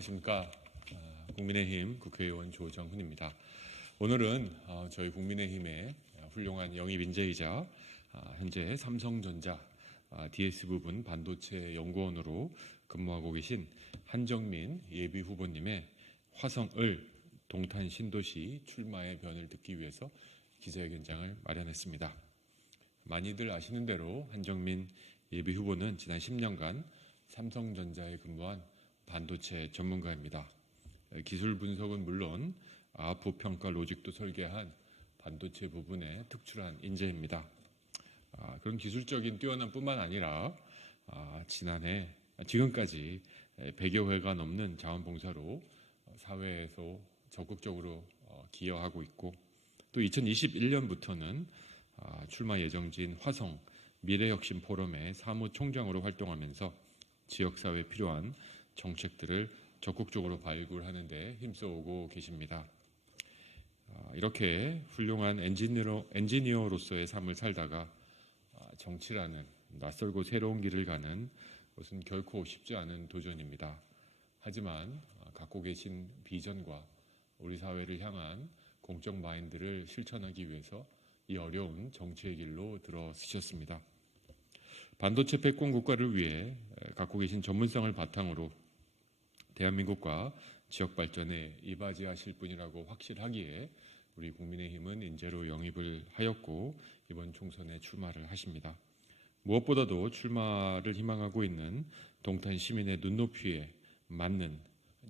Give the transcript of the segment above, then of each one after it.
안녕하십니까. 국민의힘 국회의원 조정훈입니다. 오늘은 저희 국민의힘의 훌륭한 영입 인재이자 현재 삼성전자 DS 부분 반도체 연구원으로 근무하고 계신 한정민 예비후보님의 화성을 동탄 신도시 출마의 변을 듣기 위해서 기자회견장을 마련했습니다. 많이들 아시는 대로 한정민 예비후보는 지난 10년간 삼성전자에 근무한 반도체 전문가입니다. 기술 분석은 물론 부평가 로직도 설계한 반도체 부분에 특출한 인재입니다. 그런 기술적인 뛰어남 뿐만 아니라 지금까지 100여 회가 넘는 자원봉사로 사회에서 적극적으로 기여하고 있고, 또 2021년부터는 출마 예정지인 화성 미래혁신 포럼의 사무총장으로 활동하면서 지역사회에 필요한 정책들을 적극적으로 발굴하는 데 힘써오고 계십니다. 이렇게 훌륭한 엔지니어로서의 삶을 살다가 정치라는 낯설고 새로운 길을 가는 것은 결코 쉽지 않은 도전입니다. 하지만 갖고 계신 비전과 우리 사회를 향한 공적 마인드를 실천하기 위해서 이 어려운 정치의 길로 들어서셨습니다. 반도체 패권 국가를 위해 갖고 계신 전문성을 바탕으로 대한민국과 지역 발전에 이바지하실 분이라고 확실하기에 우리 국민의힘은 인재로 영입을 하였고 이번 총선에 출마를 하십니다. 무엇보다도 출마를 희망하고 있는 동탄 시민의 눈높이에 맞는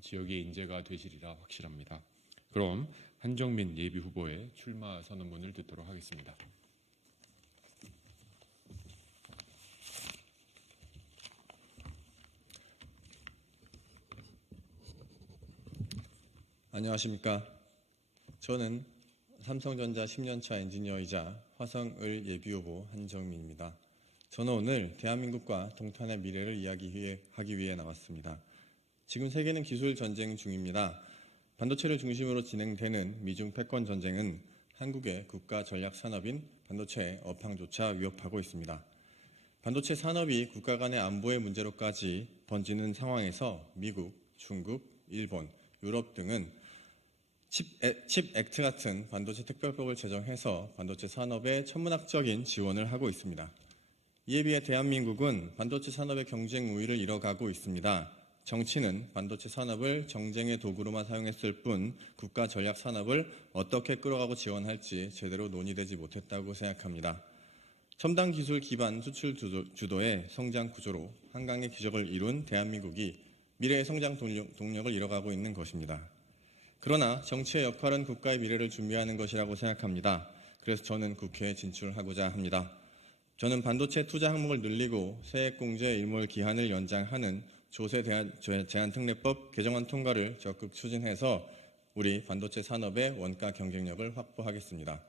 지역의 인재가 되시리라 확실합니다. 그럼 한정민 예비후보의 출마 선언문을 듣도록 하겠습니다. 안녕하십니까. 저는 삼성전자 10년차 엔지니어이자 화성을 예비후보 한정민입니다. 저는 오늘 대한민국과 동탄의 미래를 이야기하기 위해 나왔습니다. 지금 세계는 기술 전쟁 중입니다. 반도체를 중심으로 진행되는 미중 패권 전쟁은 한국의 국가 전략 산업인 반도체의 업황조차 위협하고 있습니다. 반도체 산업이 국가 간의 안보의 문제로까지 번지는 상황에서 미국, 중국, 일본, 유럽 등은 칩 액트 같은 반도체 특별법을 제정해서 반도체 산업에 천문학적인 지원을 하고 있습니다. 이에 비해 대한민국은 반도체 산업의 경쟁 우위를 잃어가고 있습니다. 정치는 반도체 산업을 정쟁의 도구로만 사용했을 뿐 국가 전략 산업을 어떻게 끌어가고 지원할지 제대로 논의되지 못했다고 생각합니다. 첨단 기술 기반 수출 주도의 성장 구조로 한강의 기적을 이룬 대한민국이 미래의 성장 동력을 잃어가고 있는 것입니다. 그러나 정치의 역할은 국가의 미래를 준비하는 것이라고 생각합니다. 그래서 저는 국회에 진출하고자 합니다. 저는 반도체 투자 항목을 늘리고 세액공제 일몰 기한을 연장하는 조세 제한 특례법 개정안 통과를 적극 추진해서 우리 반도체 산업의 원가 경쟁력을 확보하겠습니다.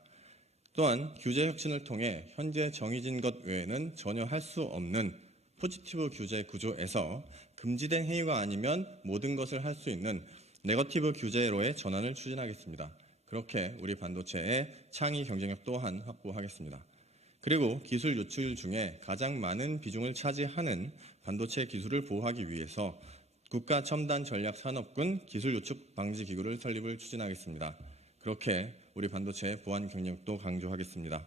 또한 규제 혁신을 통해 현재 정해진 것 외에는 전혀 할 수 없는 포지티브 규제 구조에서 금지된 행위가 아니면 모든 것을 할 수 있는 네거티브 규제로의 전환을 추진하겠습니다. 그렇게 우리 반도체의 창의 경쟁력 또한 확보하겠습니다. 그리고 기술 유출 중에 가장 많은 비중을 차지하는 반도체 기술을 보호하기 위해서 국가 첨단 전략 산업군 기술 유축 방지 기구를 설립을 추진하겠습니다. 그렇게 우리 반도체의 보안 경력도 강조하겠습니다.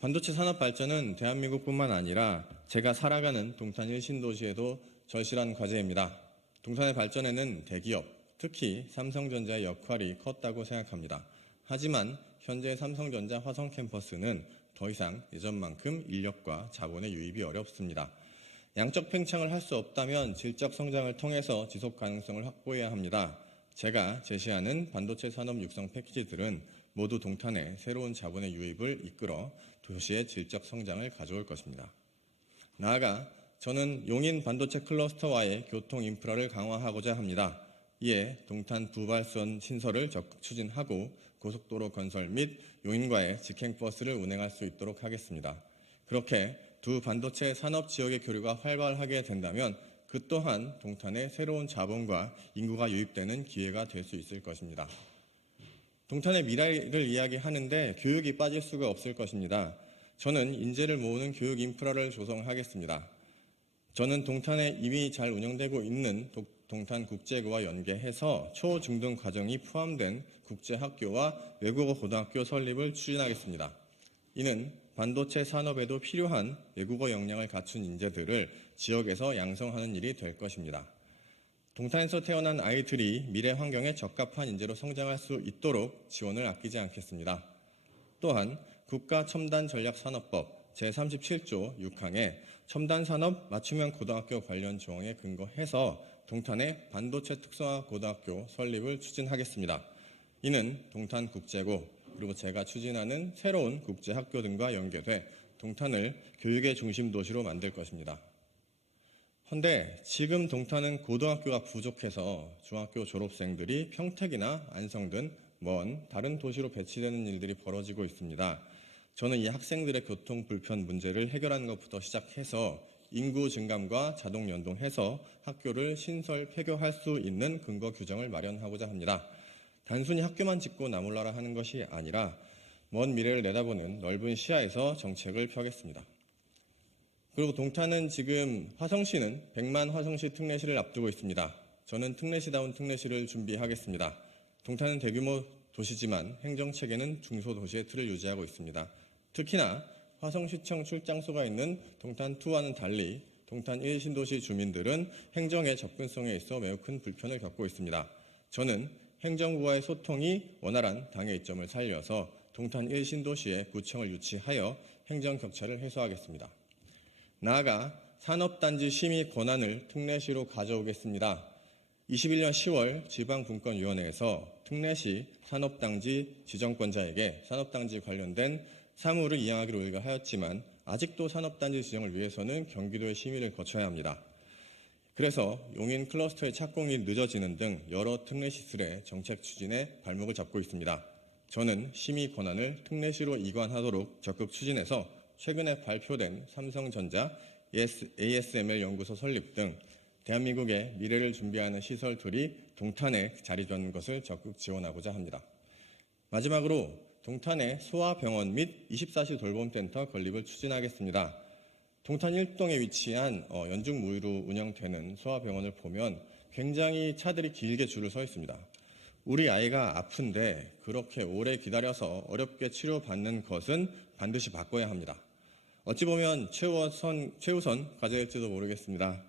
반도체 산업 발전은 대한민국뿐만 아니라 제가 살아가는 동탄 1신도시에도 절실한 과제입니다. 동탄의 발전에는 대기업, 특히 삼성전자의 역할이 컸다고 생각합니다. 하지만 현재 삼성전자 화성 캠퍼스는 더 이상 예전만큼 인력과 자본의 유입이 어렵습니다. 양적 팽창을 할 수 없다면 질적 성장을 통해서 지속 가능성을 확보해야 합니다. 제가 제시하는 반도체 산업 육성 패키지들은 모두 동탄에 새로운 자본의 유입을 이끌어 도시의 질적 성장을 가져올 것입니다. 나아가 저는 용인 반도체 클러스터와의 교통 인프라를 강화하고자 합니다. 이에 동탄 부발선 신설을 적극 추진하고 고속도로 건설 및 용인과의 직행버스를 운행할 수 있도록 하겠습니다. 그렇게 두 반도체 산업 지역의 교류가 활발하게 된다면 그 또한 동탄에 새로운 자본과 인구가 유입되는 기회가 될 수 있을 것입니다. 동탄의 미래를 이야기하는데 교육이 빠질 수가 없을 것입니다. 저는 인재를 모으는 교육 인프라를 조성하겠습니다. 저는 동탄에 이미 잘 운영되고 있는 동탄국제고와 연계해서 초, 중 등 과정이 포함된 국제학교와 외국어 고등학교 설립을 추진하겠습니다. 이는 반도체 산업에도 필요한 외국어 역량을 갖춘 인재들을 지역에서 양성하는 일이 될 것입니다. 동탄에서 태어난 아이들이 미래 환경에 적합한 인재로 성장할 수 있도록 지원을 아끼지 않겠습니다. 또한 국가첨단전략산업법 제37조 6항에 첨단산업 맞춤형 고등학교 관련 조항에 근거해서 동탄의 반도체 특성화 고등학교 설립을 추진하겠습니다. 이는 동탄국제고 그리고 제가 추진하는 새로운 국제학교 등과 연계돼 동탄을 교육의 중심 도시로 만들 것입니다. 헌데 지금 동탄은 고등학교가 부족해서 중학교 졸업생들이 평택이나 안성 등 먼 다른 도시로 배치되는 일들이 벌어지고 있습니다. 저는 이 학생들의 교통 불편 문제를 해결하는 것부터 시작해서 인구 증감과 자동 연동해서 학교를 신설 폐교할 수 있는 근거 규정을 마련하고자 합니다. 단순히 학교만 짓고 나몰라라 하는 것이 아니라 먼 미래를 내다보는 넓은 시야에서 정책을 펴겠습니다. 그리고 동탄은 지금 화성시는 100만 화성시 특례시를 앞두고 있습니다. 저는 특례시다운 특례시를 준비하겠습니다. 동탄은 대규모 도시지만 행정체계는 중소도시의 틀을 유지하고 있습니다. 특히나 화성시청 출장소가 있는 동탄2와는 달리 동탄 1신도시 주민들은 행정의 접근성에 있어 매우 큰 불편을 겪고 있습니다. 저는 행정부와의 소통이 원활한 당의 이점을 살려서 동탄 1신도시에 구청을 유치하여 행정 격차를 해소하겠습니다. 나아가 산업단지 심의 권한을 특례시로 가져오겠습니다. 21년 10월 지방분권위원회에서 특례시 산업단지 지정권자에게 산업단지 관련된 사무를 이양하기로 의결하였지만 아직도 산업단지 지정을 위해서는 경기도의 심의를 거쳐야 합니다. 그래서 용인 클러스터의 착공이 늦어지는 등 여러 특례시설의 정책 추진에 발목을 잡고 있습니다. 저는 심의 권한을 특례시로 이관하도록 적극 추진해서 최근에 발표된 삼성전자 ASML 연구소 설립 등 대한민국의 미래를 준비하는 시설들이 동탄에 자리 잡는 것을 적극 지원하고자 합니다. 마지막으로 동탄의 소아병원 및 24시 돌봄센터 건립을 추진하겠습니다. 동탄 1동에 위치한 연중무휴로 운영되는 소아병원을 보면 굉장히 차들이 길게 줄을 서 있습니다. 우리 아이가 아픈데 그렇게 오래 기다려서 어렵게 치료받는 것은 반드시 바꿔야 합니다. 어찌 보면 최우선 과제일지도 모르겠습니다.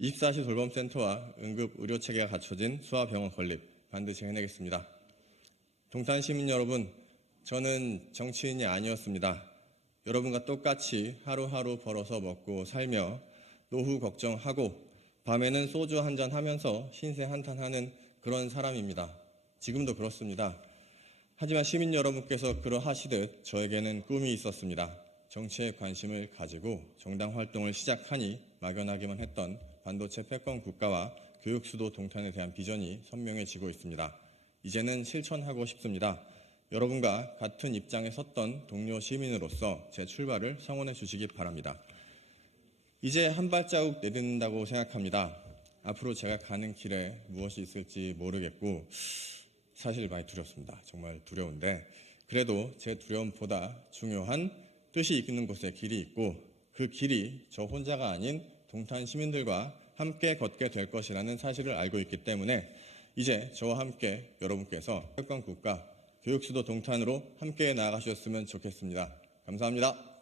24시 돌봄센터와 응급 의료체계가 갖춰진 소아병원 건립 반드시 해내겠습니다. 동탄 시민 여러분, 저는 정치인이 아니었습니다. 여러분과 똑같이 하루하루 벌어서 먹고 살며 노후 걱정하고 밤에는 소주 한잔 하면서 신세 한탄하는 그런 사람입니다. 지금도 그렇습니다. 하지만 시민 여러분께서 그러하시듯 저에게는 꿈이 있었습니다. 정치에 관심을 가지고 정당 활동을 시작하니 막연하기만 했던 반도체 패권 국가와 교육 수도 동탄에 대한 비전이 선명해지고 있습니다. 이제는 실천하고 싶습니다. 여러분과 같은 입장에 섰던 동료 시민으로서 제 출발을 성원해 주시기 바랍니다. 이제 한 발자국 내딛는다고 생각합니다. 앞으로 제가 가는 길에 무엇이 있을지 모르겠고 사실 많이 두렵습니다. 정말 두려운데 그래도 제 두려움보다 중요한 뜻이 이끄는 곳에 길이 있고 그 길이 저 혼자가 아닌 동탄 시민들과 함께 걷게 될 것이라는 사실을 알고 있기 때문에 이제 저와 함께 여러분께서 패권 국가 교육수도 동탄으로 함께 나아가셨으면 좋겠습니다. 감사합니다.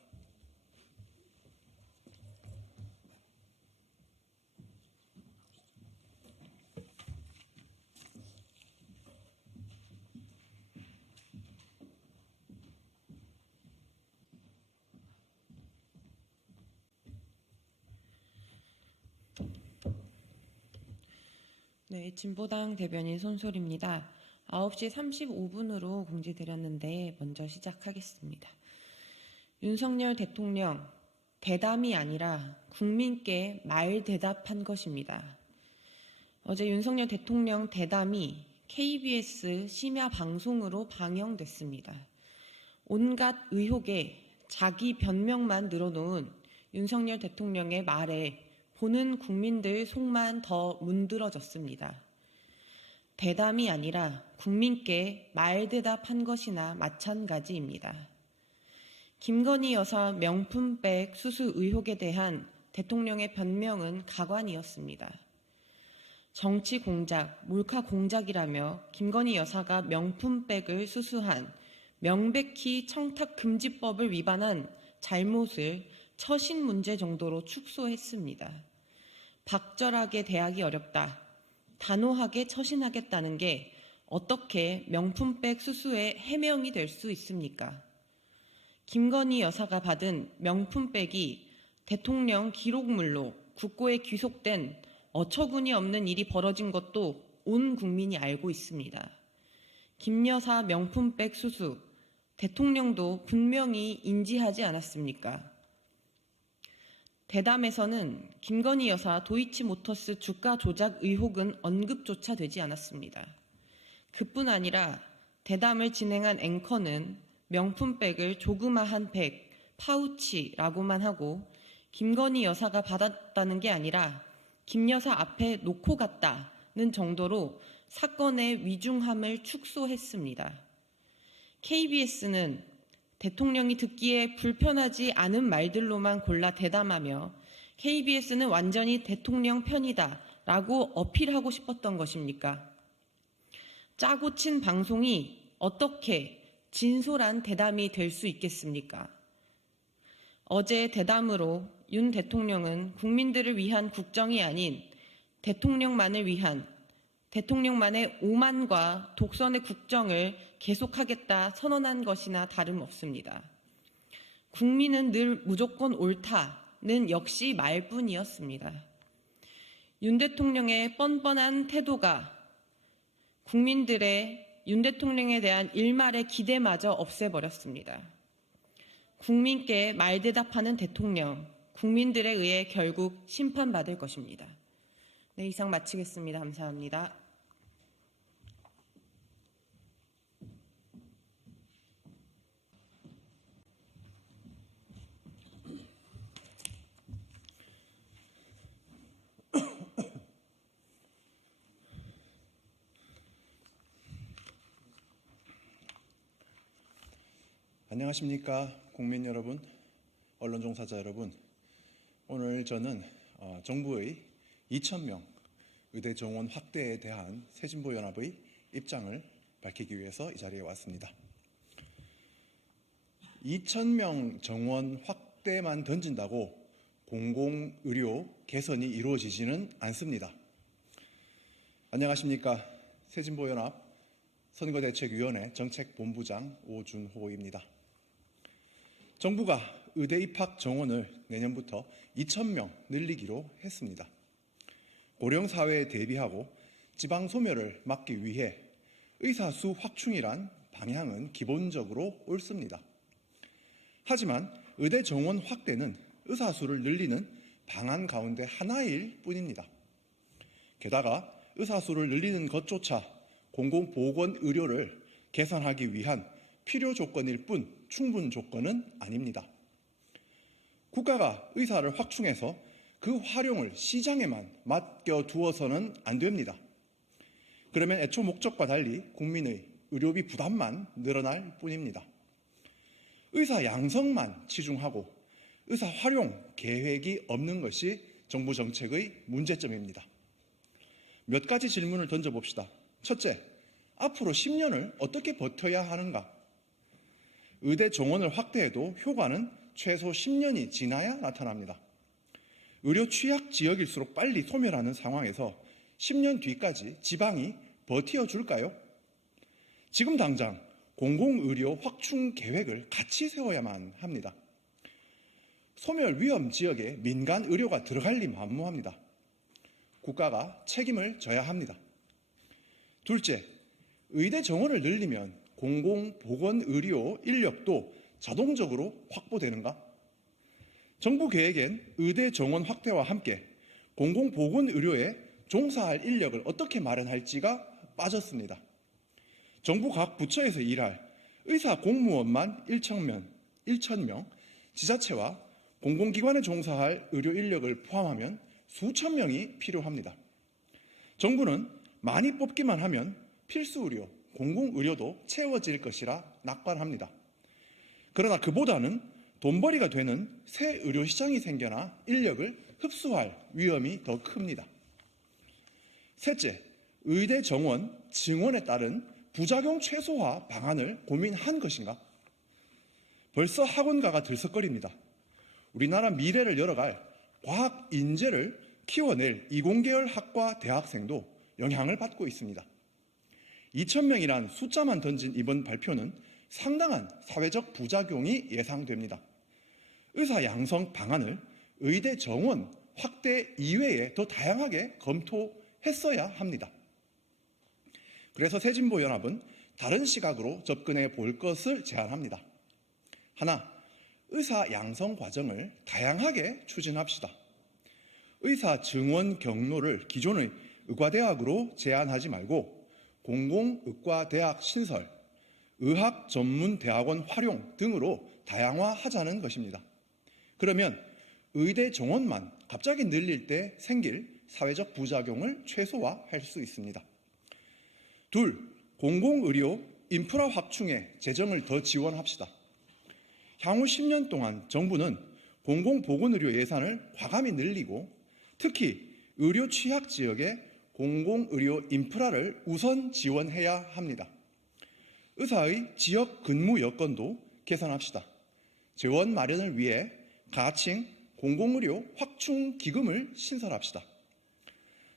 네, 진보당 대변인 손솔입니다. 9시 35분으로 공지드렸는데 먼저 시작하겠습니다. 윤석열 대통령 대담이 아니라 국민께 말 대답한 것입니다. 어제 윤석열 대통령 대담이 KBS 심야 방송으로 방영됐습니다. 온갖 의혹에 자기 변명만 늘어놓은 윤석열 대통령의 말에 보는 국민들 속만 더 문드러졌습니다. 대담이 아니라 국민께 말대답한 것이나 마찬가지입니다. 김건희 여사 명품백 수수 의혹에 대한 대통령의 변명은 가관이었습니다. 정치 공작, 몰카 공작이라며 김건희 여사가 명품백을 수수한 명백히 청탁금지법을 위반한 잘못을 처신 문제 정도로 축소했습니다. 박절하게 대하기 어렵다. 단호하게 처신하겠다는 게 어떻게 명품백 수수의 해명이 될 수 있습니까? 김건희 여사가 받은 명품백이 대통령 기록물로 국고에 귀속된 어처구니 없는 일이 벌어진 것도 온 국민이 알고 있습니다. 김 여사 명품백 수수, 대통령도 분명히 인지하지 않았습니까? 대담에서는 김건희 여사 도이치모터스 주가 조작 의혹은 언급조차 되지 않았습니다. 그뿐 아니라 대담을 진행한 앵커는 명품백을 조그마한 백, 파우치라고만 하고 김건희 여사가 받았다는 게 아니라 김 여사 앞에 놓고 갔다는 정도로 사건의 위중함을 축소했습니다. KBS는 대통령이 듣기에 불편하지 않은 말들로만 골라 대담하며 KBS는 완전히 대통령 편이다 라고 어필하고 싶었던 것입니까? 짜고 친 방송이 어떻게 진솔한 대담이 될 수 있겠습니까? 어제 대담으로 윤 대통령은 국민들을 위한 국정이 아닌 대통령만을 위한 대통령만의 오만과 독선의 국정을 계속하겠다 선언한 것이나 다름없습니다. 국민은 늘 무조건 옳다는 역시 말뿐이었습니다. 윤 대통령의 뻔뻔한 태도가 국민들의 윤 대통령에 대한 일말의 기대마저 없애버렸습니다. 국민께 말대답하는 대통령, 국민들에 의해 결국 심판받을 것입니다. 네, 이상 마치겠습니다. 감사합니다. 안녕하십니까 국민 여러분, 언론 종사자 여러분. 오늘 저는 정부의 2,000명 의대 정원 확대에 대한 새진보연합의 입장을 밝히기 위해서 이 자리에 왔습니다. 2,000명 정원 확대만 던진다고 공공의료 개선이 이루어지지는 않습니다. 안녕하십니까 새진보연합 선거대책위원회 정책본부장 오준호입니다. 정부가 의대 입학 정원을 내년부터 2,000명 늘리기로 했습니다. 고령 사회에 대비하고 지방 소멸을 막기 위해 의사수 확충이란 방향은 기본적으로 옳습니다. 하지만 의대 정원 확대는 의사수를 늘리는 방안 가운데 하나일 뿐입니다. 게다가 의사수를 늘리는 것조차 공공보건의료를 개선하기 위한 필요 조건일 뿐 충분 조건은 아닙니다. 국가가 의사를 확충해서 그 활용을 시장에만 맡겨두어서는 안 됩니다. 그러면 애초 목적과 달리 국민의 의료비 부담만 늘어날 뿐입니다. 의사 양성만 치중하고 의사 활용 계획이 없는 것이 정부 정책의 문제점입니다. 몇 가지 질문을 던져봅시다. 첫째, 앞으로 10년을 어떻게 버텨야 하는가? 의대 정원을 확대해도 효과는 최소 10년이 지나야 나타납니다. 의료 취약 지역일수록 빨리 소멸하는 상황에서 10년 뒤까지 지방이 버텨줄까요? 지금 당장 공공의료 확충 계획을 같이 세워야만 합니다. 소멸 위험 지역에 민간 의료가 들어갈 리 만무합니다. 국가가 책임을 져야 합니다. 둘째, 의대 정원을 늘리면 공공보건의료 인력도 자동적으로 확보되는가? 정부 계획엔 의대 정원 확대와 함께 공공보건의료에 종사할 인력을 어떻게 마련할지가 빠졌습니다. 정부 각 부처에서 일할 의사 공무원만 1,000명, 지자체와 공공기관에 종사할 의료 인력을 포함하면 수천 명이 필요합니다. 정부는 많이 뽑기만 하면 필수 의료, 공공의료도 채워질 것이라 낙관합니다. 그러나 그보다는 돈벌이가 되는 새 의료시장이 생겨나 인력을 흡수할 위험이 더 큽니다. 셋째, 의대 정원, 증원에 따른 부작용 최소화 방안을 고민한 것인가? 벌써 학원가가 들썩거립니다. 우리나라 미래를 열어갈 과학 인재를 키워낼 이공계열 학과 대학생도 영향을 받고 있습니다. 2,000명이란 숫자만 던진 이번 발표는 상당한 사회적 부작용이 예상됩니다. 의사 양성 방안을 의대 정원 확대 이외에 더 다양하게 검토했어야 합니다. 그래서 새진보연합은 다른 시각으로 접근해 볼 것을 제안합니다. 하나, 의사 양성 과정을 다양하게 추진합시다. 의사 증원 경로를 기존의 의과대학으로 제한하지 말고 공공의과대학 신설, 의학 전문 대학원 활용 등으로 다양화하자는 것입니다. 그러면 의대 정원만 갑자기 늘릴 때 생길 사회적 부작용을 최소화할 수 있습니다. 둘, 공공의료 인프라 확충에 재정을 더 지원합시다. 향후 10년 동안 정부는 공공보건의료 예산을 과감히 늘리고 특히 의료 취약 지역의 공공의료 인프라를 우선 지원해야 합니다. 의사의 지역 근무 여건도 개선합시다. 재원 마련을 위해 가칭 공공의료 확충 기금을 신설합시다.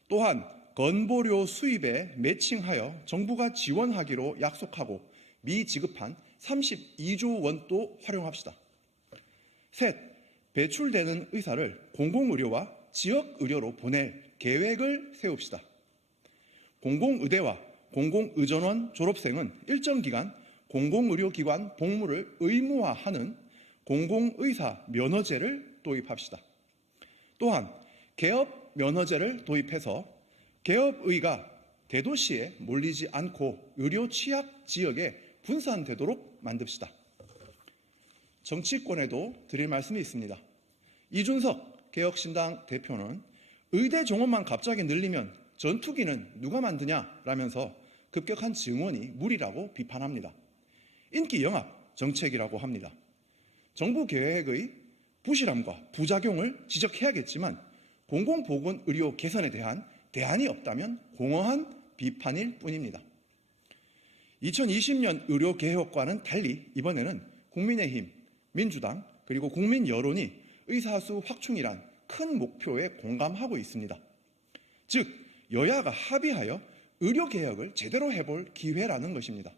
또한 건보료 수입에 매칭하여 정부가 지원하기로 약속하고 미지급한 32조 원도 활용합시다. 셋, 배출되는 의사를 공공의료와 지역의료로 보낼 계획을 세웁시다. 공공의대와 공공의전원 졸업생은 일정 기간 공공의료기관 복무를 의무화하는 공공의사 면허제를 도입합시다. 또한 개업 면허제를 도입해서 개업의가 대도시에 몰리지 않고 의료 취약 지역에 분산되도록 만듭시다. 정치권에도 드릴 말씀이 있습니다. 이준석 개혁신당 대표는 의대 정원만 갑자기 늘리면 전투기는 누가 만드냐라면서 급격한 증원이 무리라고 비판합니다. 인기 영합 정책이라고 합니다. 정부 계획의 부실함과 부작용을 지적해야겠지만 공공보건의료 개선에 대한 대안이 없다면 공허한 비판일 뿐입니다. 2020년 의료개혁과는 달리 이번에는 국민의힘, 민주당 그리고 국민 여론이 의사수 확충이란 큰 목표에 공감하고 있습니다. 즉 여야가 합의하여 의료개혁을 제대로 해볼 기회라는 것입니다.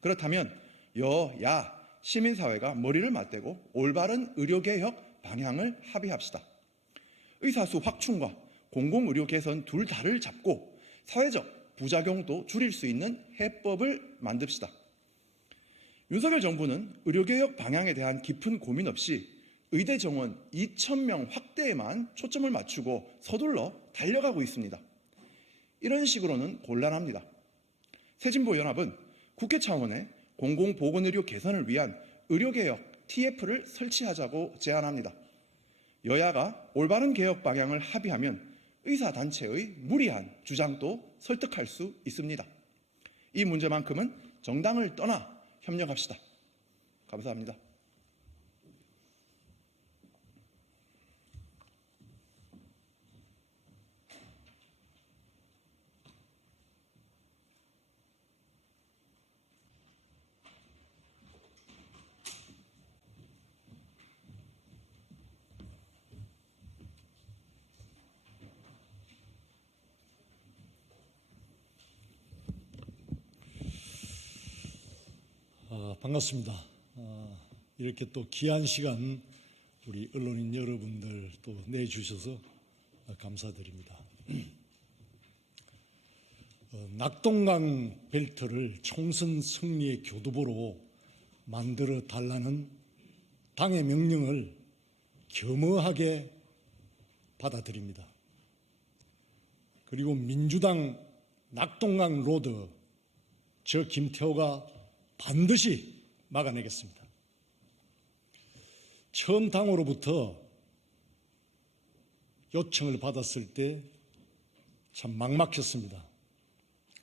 그렇다면 여야 시민사회가 머리를 맞대고 올바른 의료개혁 방향을 합의합시다. 의사수 확충과 공공의료 개선 둘 다를 잡고 사회적 부작용도 줄일 수 있는 해법을 만듭시다. 윤석열 정부는 의료개혁 방향에 대한 깊은 고민 없이 의대 정원 2,000명 확대에만 초점을 맞추고 서둘러 달려가고 있습니다. 이런 식으로는 곤란합니다. 새진보연합은 국회 차원의 공공보건의료 개선을 위한 의료개혁 TF를 설치하자고 제안합니다. 여야가 올바른 개혁 방향을 합의하면 의사단체의 무리한 주장도 설득할 수 있습니다. 이 문제만큼은 정당을 떠나 협력합시다. 감사합니다. 반갑습니다. 이렇게 또 귀한 시간 우리 언론인 여러분들 또 내주셔서 감사드립니다. 낙동강 벨트를 총선 승리의 교두보로 만들어 달라는 당의 명령을 겸허하게 받아들입니다. 그리고 민주당 낙동강 로드 저 김태호가 반드시 막아내겠습니다. 처음 당으로부터 요청을 받았을 때 참 막막했습니다.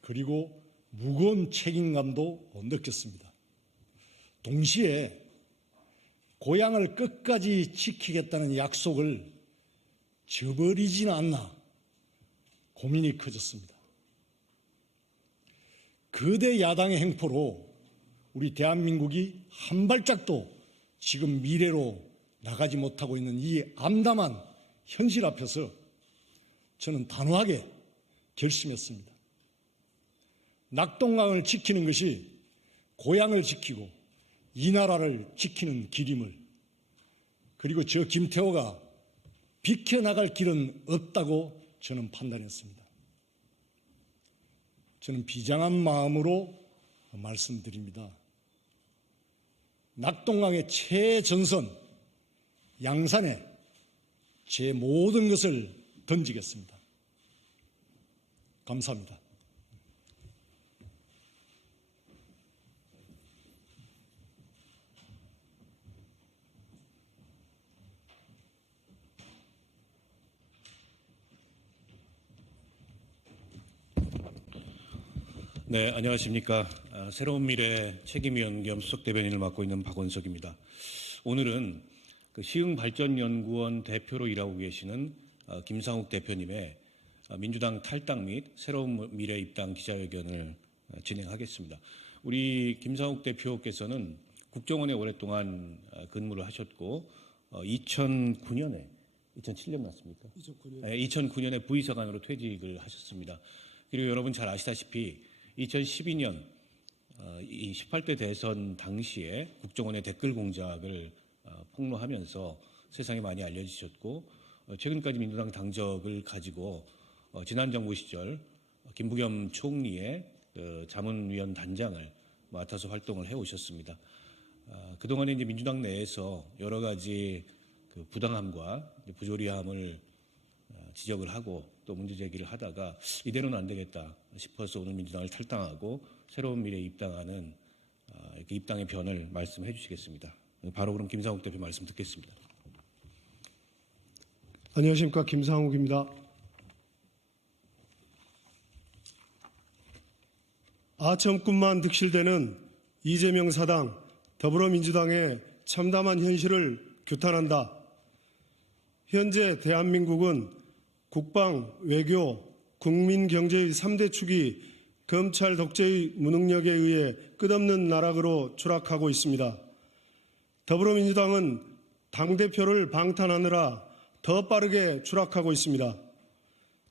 그리고 무거운 책임감도 느꼈습니다. 동시에 고향을 끝까지 지키겠다는 약속을 저버리지는 않나 고민이 커졌습니다. 거대 야당의 행포로 우리 대한민국이 한 발짝도 지금 미래로 나가지 못하고 있는 이 암담한 현실 앞에서 저는 단호하게 결심했습니다. 낙동강을 지키는 것이 고향을 지키고 이 나라를 지키는 길임을, 그리고 저 김태호가 비켜나갈 길은 없다고 저는 판단했습니다. 저는 비장한 마음으로 말씀드립니다. 낙동강의 최전선 양산에 제 모든 것을 던지겠습니다. 감사합니다. 네, 안녕하십니까. 새로운 미래 책임위원 겸 수석대변인을 맡고 있는 박원석입니다. 오늘은 시흥발전연구원 대표로 일하고 계시는 김상욱 대표님의 민주당 탈당 및 새로운 미래 입당 기자회견을 진행하겠습니다. 우리 김상욱 대표께서는 국정원에 오랫동안 근무를 하셨고 2009년에 2007년 맞습니까? 2009년에 부의사관으로 퇴직을 하셨습니다. 그리고 여러분 잘 아시다시피 2012년 이 18대 대선 당시에 국정원의 댓글 공작을 폭로하면서 세상에 많이 알려지셨고, 최근까지 민주당 당적을 가지고 지난 정부 시절 김부겸 총리의 자문위원 단장을 맡아서 활동을 해오셨습니다. 그동안에 이제 민주당 내에서 여러 가지 부당함과 부조리함을 지적을 하고 또 문제 제기를 하다가 이대로는 안 되겠다 싶어서 오늘 민주당을 탈당하고 새로운 미래에 입당하는 이렇게 입당의 변을 말씀해 주시겠습니다. 바로 그럼 김상욱 대표 말씀 듣겠습니다. 안녕하십니까, 김상욱입니다. 아첨꾼만 득실되는 이재명 사당 더불어민주당의 참담한 현실을 규탄한다. 현재 대한민국은 국방, 외교, 국민 경제의 3대 축이 검찰 독재의 무능력에 의해 끝없는 나락으로 추락하고 있습니다. 더불어민주당은 당대표를 방탄하느라 더 빠르게 추락하고 있습니다.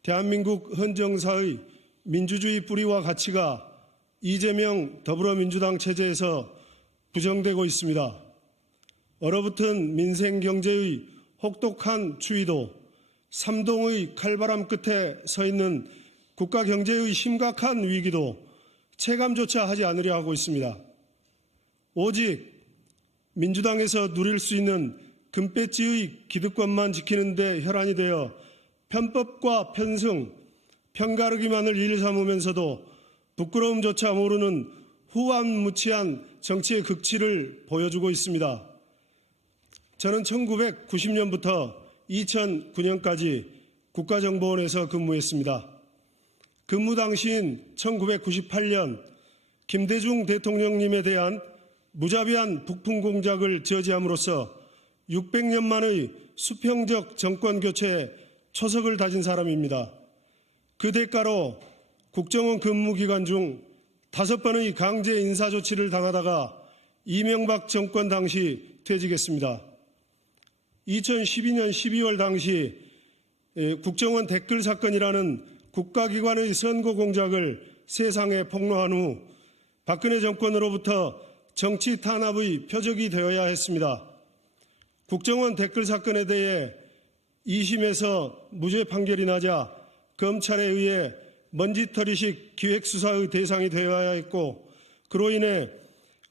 대한민국 헌정사의 민주주의 뿌리와 가치가 이재명 더불어민주당 체제에서 부정되고 있습니다. 얼어붙은 민생 경제의 혹독한 추위도 삼동의 칼바람 끝에 서 있는 국가 경제의 심각한 위기도 체감조차 하지 않으려 하고 있습니다. 오직 민주당에서 누릴 수 있는 금배지의 기득권만 지키는 데 혈안이 되어 편법과 편승, 편가르기만을 일 삼으면서도 부끄러움조차 모르는 후안무치한 정치의 극치를 보여주고 있습니다. 저는 1990년부터 2009년까지 국가정보원에서 근무했습니다. 근무 당시인 1998년 김대중 대통령님에 대한 무자비한 북풍 공작을 저지함으로써 600년 만의 수평적 정권 교체에 초석을 다진 사람입니다. 그 대가로 국정원 근무 기간 중 5번의 강제 인사 조치를 당하다가 이명박 정권 당시 퇴직했습니다. 2012년 12월 당시 국정원 댓글 사건이라는 국가기관의 선거 공작을 세상에 폭로한 후 박근혜 정권으로부터 정치 탄압의 표적이 되어야 했습니다. 국정원 댓글 사건에 대해 2심에서 무죄 판결이 나자 검찰에 의해 먼지털이식 기획수사의 대상이 되어야 했고, 그로 인해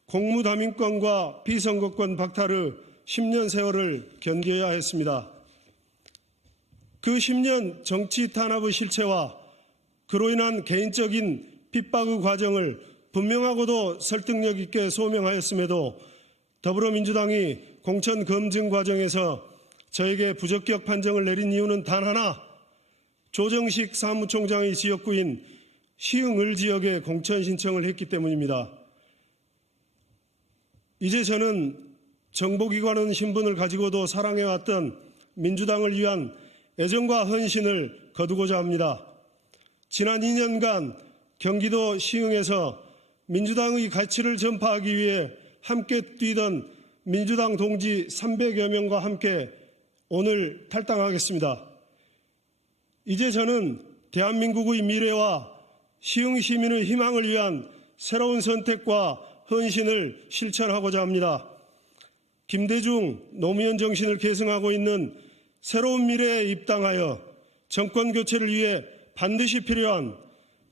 공무담임권과 비선거권 박탈의 10년 세월을 견뎌야 했습니다. 그 10년 정치 탄압의 실체와 그로 인한 개인적인 핍박의 과정을 분명하고도 설득력 있게 소명하였음에도 더불어민주당이 공천 검증 과정에서 저에게 부적격 판정을 내린 이유는 단 하나, 조정식 사무총장의 지역구인 시흥을 지역에 공천 신청을 했기 때문입니다. 이제 저는 정보기관원 신분을 가지고도 사랑해왔던 민주당을 위한 애정과 헌신을 거두고자 합니다. 지난 2년간 경기도 시흥에서 민주당의 가치를 전파하기 위해 함께 뛰던 민주당 동지 300여 명과 함께 오늘 탈당하겠습니다. 이제 저는 대한민국의 미래와 시흥 시민의 희망을 위한 새로운 선택과 헌신을 실천하고자 합니다. 김대중, 노무현 정신을 계승하고 있는 새로운 미래에 입당하여 정권 교체를 위해 반드시 필요한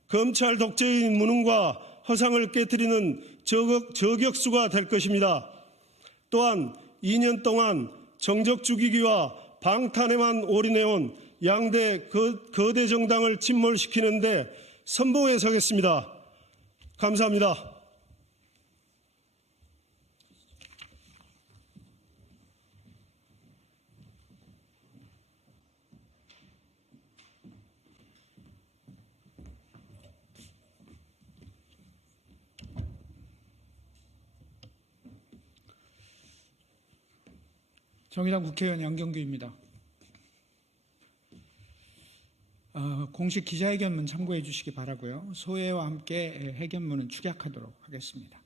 검찰 독재의 무능과 허상을 깨뜨리는 저격수가 될 것입니다. 또한 2년 동안 정적 죽이기와 방탄에만 올인해온 양대 거대 정당을 침몰시키는데 선봉에 서겠습니다. 감사합니다. 정의당 국회의원 양경규입니다. 공식 기자회견문 참고해 주시기 바라고요. 소회와 함께 회견문은 축약하도록 하겠습니다.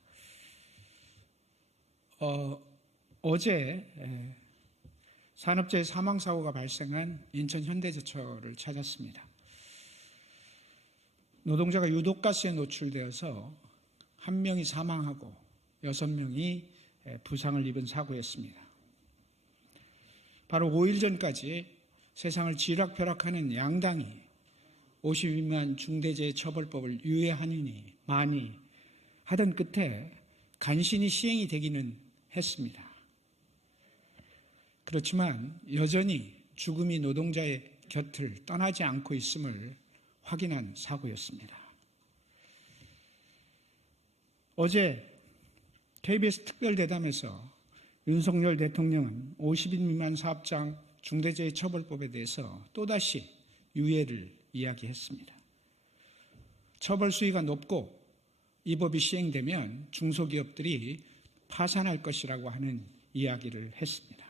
어제 산업재해 사망사고가 발생한 인천 현대제철을 찾았습니다. 노동자가 유독가스에 노출되어서 1명이 사망하고 6명이 부상을 입은 사고였습니다. 바로 5일 전까지 세상을 쥐락펴락하는 양당이 50인만 중대재해처벌법을 유예하느니 많이 하던 끝에 간신히 시행이 되기는 했습니다. 그렇지만 여전히 죽음이 노동자의 곁을 떠나지 않고 있음을 확인한 사고였습니다. 어제 KBS 특별대담에서 윤석열 대통령은 50인 미만 사업장 중대재해처벌법에 대해서 또다시 유예를 이야기했습니다. 처벌 수위가 높고 이 법이 시행되면 중소기업들이 파산할 것이라고 하는 이야기를 했습니다.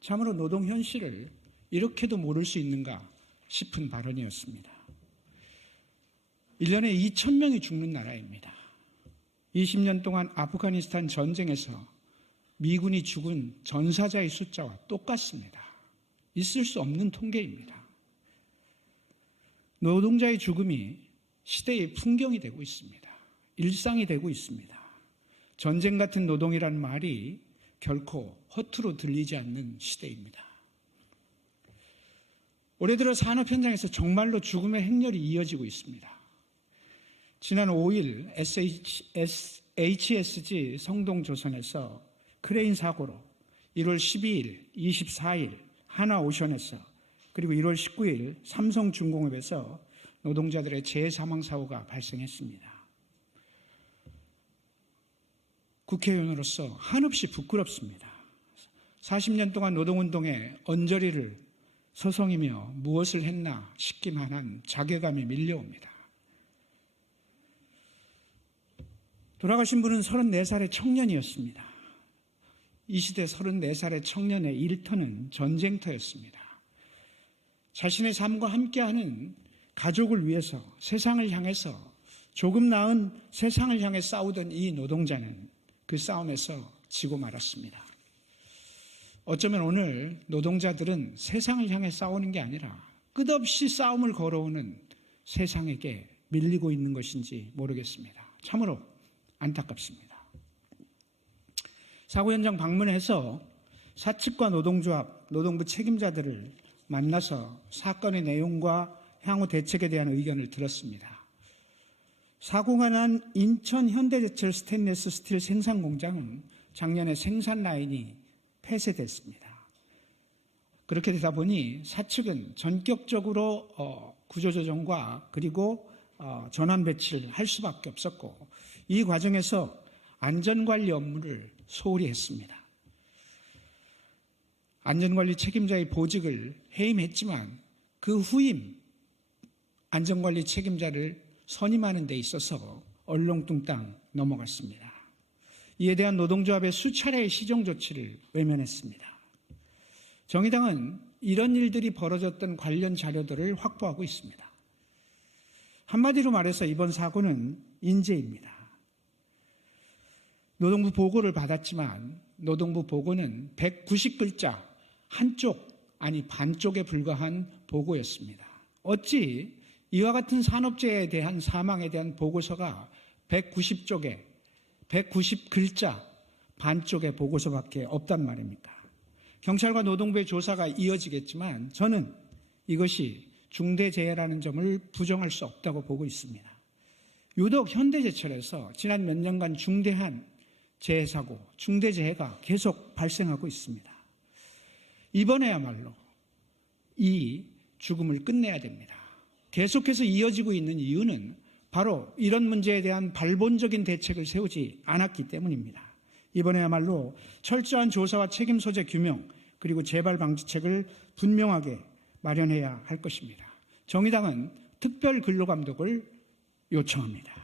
참으로 노동 현실을 이렇게도 모를 수 있는가 싶은 발언이었습니다. 1년에 2,000명이 죽는 나라입니다. 20년 동안 아프가니스탄 전쟁에서 미군이 죽은 전사자의 숫자와 똑같습니다. 있을 수 없는 통계입니다. 노동자의 죽음이 시대의 풍경이 되고 있습니다. 일상이 되고 있습니다. 전쟁 같은 노동이라는 말이 결코 허투루 들리지 않는 시대입니다. 올해 들어 산업 현장에서 정말로 죽음의 행렬이 이어지고 있습니다. 지난 5일 HSG 성동조선에서 크레인 사고로 1월 12일, 24일 하나오션에서 그리고 1월 19일 삼성중공업에서 노동자들의 재해 사망 사고가 발생했습니다. 국회의원으로서 한없이 부끄럽습니다. 40년 동안 노동운동에 언저리를 서성이며 무엇을 했나 싶기만 한 자괴감이 밀려옵니다. 돌아가신 분은 34살의 청년이었습니다. 이 시대 34살의 청년의 일터는 전쟁터였습니다. 자신의 삶과 함께하는 가족을 위해서 세상을 향해서 조금 나은 세상을 향해 싸우던 이 노동자는 그 싸움에서 지고 말았습니다. 어쩌면 오늘 노동자들은 세상을 향해 싸우는 게 아니라 끝없이 싸움을 걸어오는 세상에게 밀리고 있는 것인지 모르겠습니다. 참으로 안타깝습니다. 사고 현장 방문해서 사측과 노동조합, 노동부 책임자들을 만나서 사건의 내용과 향후 대책에 대한 의견을 들었습니다. 사고가 난 인천 현대제철 스테인리스 스틸 생산공장은 작년에 생산 라인이 폐쇄됐습니다. 그렇게 되다 보니 사측은 전격적으로 구조조정과 그리고 전환 배치를 할 수밖에 없었고 이 과정에서 안전관리 업무를 소홀히 했습니다. 안전관리 책임자의 보직을 해임했지만 그 후임 안전관리 책임자를 선임하는 데 있어서 얼렁뚱땅 넘어갔습니다. 이에 대한 노동조합의 수차례의 시정 조치를 외면했습니다. 정의당은 이런 일들이 벌어졌던 관련 자료들을 확보하고 있습니다. 한마디로 말해서 이번 사고는 인재입니다. 노동부 보고를 받았지만 노동부 보고는 190글자 한쪽 아니 반쪽에 불과한 보고였습니다. 어찌 이와 같은 산업재해에 대한 사망에 대한 보고서가 190쪽에 190글자 반쪽의 보고서밖에 없단 말입니까? 경찰과 노동부의 조사가 이어지겠지만 저는 이것이 중대재해라는 점을 부정할 수 없다고 보고 있습니다. 유독 현대제철에서 지난 몇 년간 중대한 재해사고, 중대재해가 계속 발생하고 있습니다. 이번에야말로 이 죽음을 끝내야 됩니다. 계속해서 이어지고 있는 이유는 바로 이런 문제에 대한 발본적인 대책을 세우지 않았기 때문입니다. 이번에야말로 철저한 조사와 책임 소재 규명 그리고 재발 방지책을 분명하게 마련해야 할 것입니다. 정의당은 특별 근로감독을 요청합니다.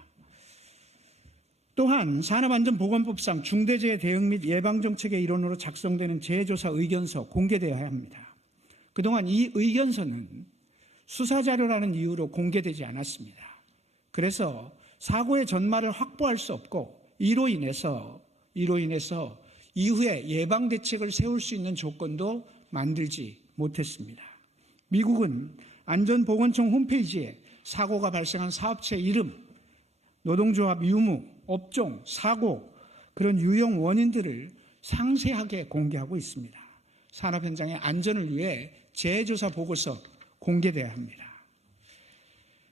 또한 산업안전보건법상 중대재해 대응 및 예방정책의 일원으로 작성되는 재해조사 의견서 공개되어야 합니다. 그동안 이 의견서는 수사자료라는 이유로 공개되지 않았습니다. 그래서 사고의 전말을 확보할 수 없고 이로 인해서 이후에 예방대책을 세울 수 있는 조건도 만들지 못했습니다. 미국은 안전보건청 홈페이지에 사고가 발생한 사업체 이름, 노동조합 유무, 업종, 사고, 그런 유형 원인들을 상세하게 공개하고 있습니다. 산업 현장의 안전을 위해 재해조사 보고서 공개돼야 합니다.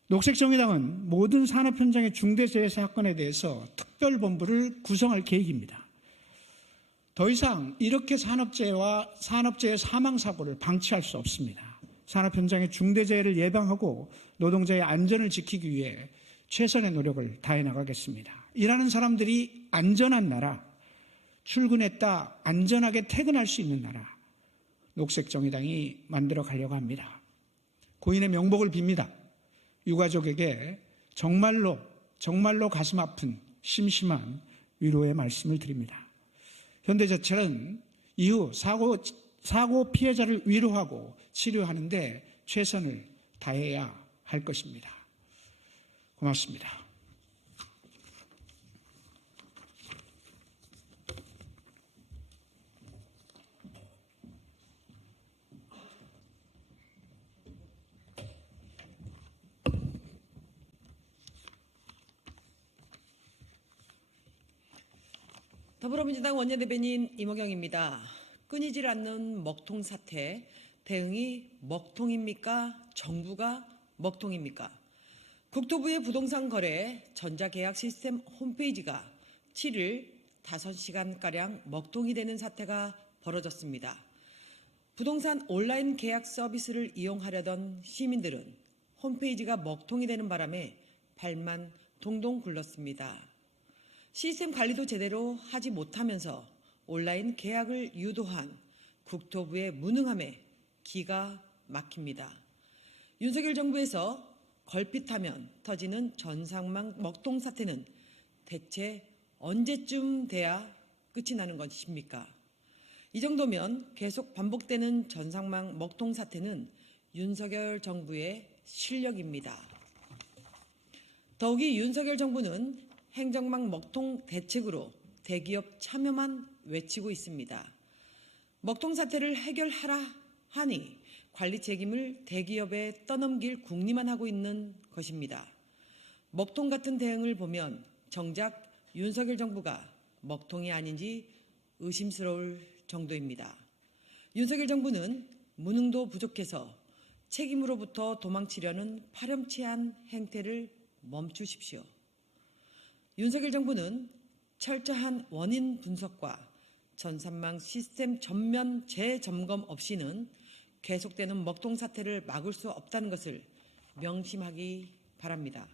녹색정의당은 모든 산업 현장의 중대재해 사건에 대해서 특별본부를 구성할 계획입니다. 더 이상 이렇게 산업재해 사망사고를 방치할 수 없습니다. 산업 현장의 중대재해를 예방하고 노동자의 안전을 지키기 위해 최선의 노력을 다해 나가겠습니다. 일하는 사람들이 안전한 나라, 출근했다 안전하게 퇴근할 수 있는 나라, 녹색정의당이 만들어 가려고 합니다. 고인의 명복을 빕니다. 유가족에게 정말로 가슴 아픈 심심한 위로의 말씀을 드립니다. 현대제철은 이후 사고 피해자를 위로하고 치료하는 데 최선을 다해야 할 것입니다. 고맙습니다. 더불어민주당 원내대변인 이모경입니다. 끊이질 않는 먹통 사태, 대응이 먹통입니까? 정부가 먹통입니까? 국토부의 부동산 거래 전자계약 시스템 홈페이지가 7일 5시간가량 먹통이 되는 사태가 벌어졌습니다. 부동산 온라인 계약 서비스를 이용하려던 시민들은 홈페이지가 먹통이 되는 바람에 발만 동동 굴렀습니다. 시스템 관리도 제대로 하지 못하면서 온라인 계약을 유도한 국토부의 무능함에 기가 막힙니다. 윤석열 정부에서 걸핏하면 터지는 전상망 먹통 사태는 대체 언제쯤 돼야 끝이 나는 것입니까? 이 정도면 계속 반복되는 전상망 먹통 사태는 윤석열 정부의 실력입니다. 더욱이 윤석열 정부는 행정망 먹통 대책으로 대기업 참여만 외치고 있습니다. 먹통 사태를 해결하라 하니 관리 책임을 대기업에 떠넘길 궁리만 하고 있는 것입니다. 먹통 같은 대응을 보면 정작 윤석열 정부가 먹통이 아닌지 의심스러울 정도입니다. 윤석열 정부는 무능도 부족해서 책임으로부터 도망치려는 파렴치한 행태를 멈추십시오. 윤석열 정부는 철저한 원인 분석과 전산망 시스템 전면 재점검 없이는 계속되는 먹통 사태를 막을 수 없다는 것을 명심하기 바랍니다.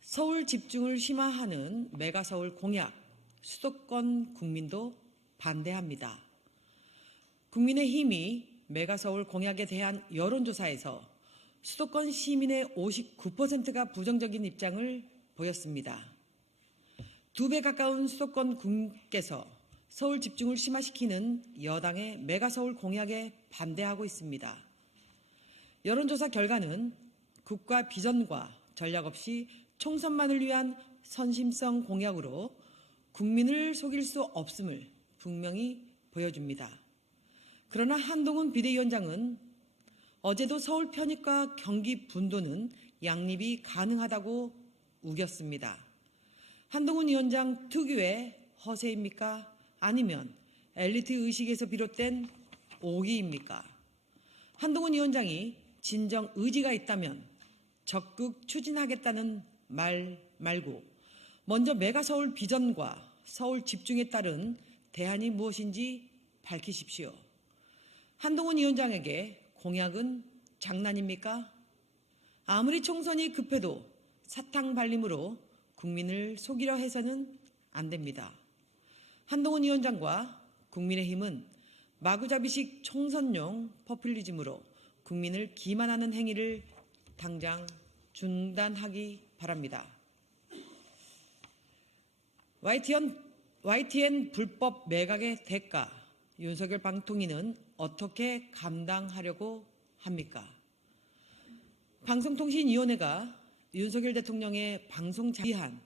서울 집중을 심화하는 메가서울 공약, 수도권 국민도 반대합니다. 국민의힘이 메가서울 공약에 대한 여론조사에서 수도권 시민의 59%가 부정적인 입장을 보였습니다. 2배 가까운 수도권 국민께서 서울 집중을 심화시키는 여당의 메가서울 공약에 반대하고 있습니다. 여론조사 결과는 국가 비전과 전략 없이 총선만을 위한 선심성 공약으로 국민을 속일 수 없음을 분명히 보여줍니다. 그러나 한동훈 비대위원장은 어제도 서울 편입과 경기 분도는 양립이 가능하다고 우겼습니다. 한동훈 위원장 특유의 허세입니까? 아니면 엘리트 의식에서 비롯된 오기입니까? 한동훈 위원장이 진정 의지가 있다면 적극 추진하겠다는 말 말고 먼저 메가서울 비전과 서울 집중에 따른 대안이 무엇인지 밝히십시오. 한동훈 위원장에게 공약은 장난입니까? 아무리 총선이 급해도 사탕 발림으로 국민을 속이려 해서는 안 됩니다. 한동훈 위원장과 국민의힘은 마구잡이식 총선용 포퓰리즘으로 국민을 기만하는 행위를 당장 중단하기 바랍니다. YTN 불법 매각의 대가, 윤석열 방통위는 어떻게 감당하려고 합니까? 방송통신위원회가 윤석열 대통령의 방송 자기한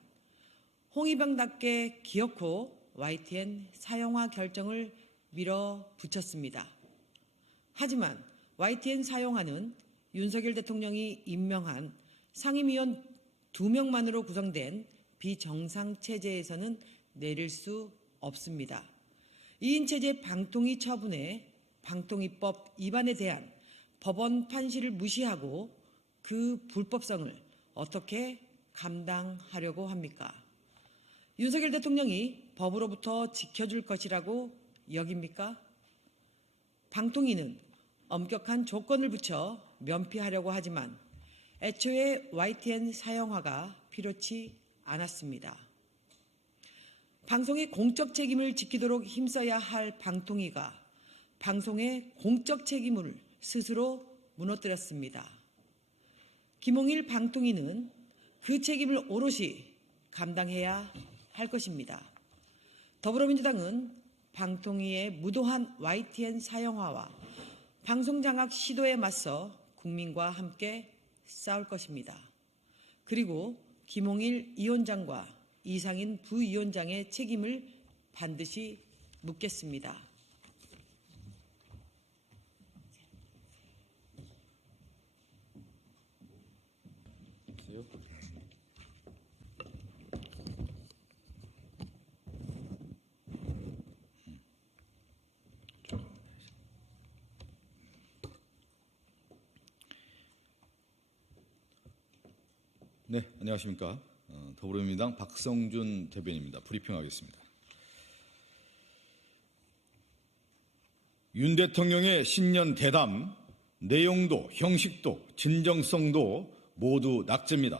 홍위병답게 기어코 YTN 사용화 결정을 밀어붙였습니다. 하지만 YTN 사용화는 윤석열 대통령이 임명한 상임위원 2명만으로 구성된 비정상 체제에서는 내릴 수 없습니다. 2인 체제 방통위 처분에 방통위법 위반에 대한 법원 판시를 무시하고 그 불법성을 어떻게 감당하려고 합니까? 윤석열 대통령이 법으로부터 지켜줄 것이라고 여깁니까? 방통위는 엄격한 조건을 붙여 면피하려고 하지만 애초에 YTN 사용화가 필요치 않았습니다. 방송의 공적 책임을 지키도록 힘써야 할 방통위가 방송의 공적 책임을 스스로 무너뜨렸습니다. 김홍일 방통위는 그 책임을 오롯이 감당해야 할 것입니다. 더불어민주당은 방통위의 무도한 YTN 사용화와 방송장악 시도에 맞서 국민과 함께 싸울 것입니다. 그리고 김홍일 위원장과 이상인 부위원장의 책임을 반드시 묻겠습니다. 네, 안녕하십니까. 더불어민주당 박성준 대변인입니다. 브리핑하겠습니다. 윤 대통령의 신년 대담, 내용도, 형식도, 진정성도 모두 낙제입니다.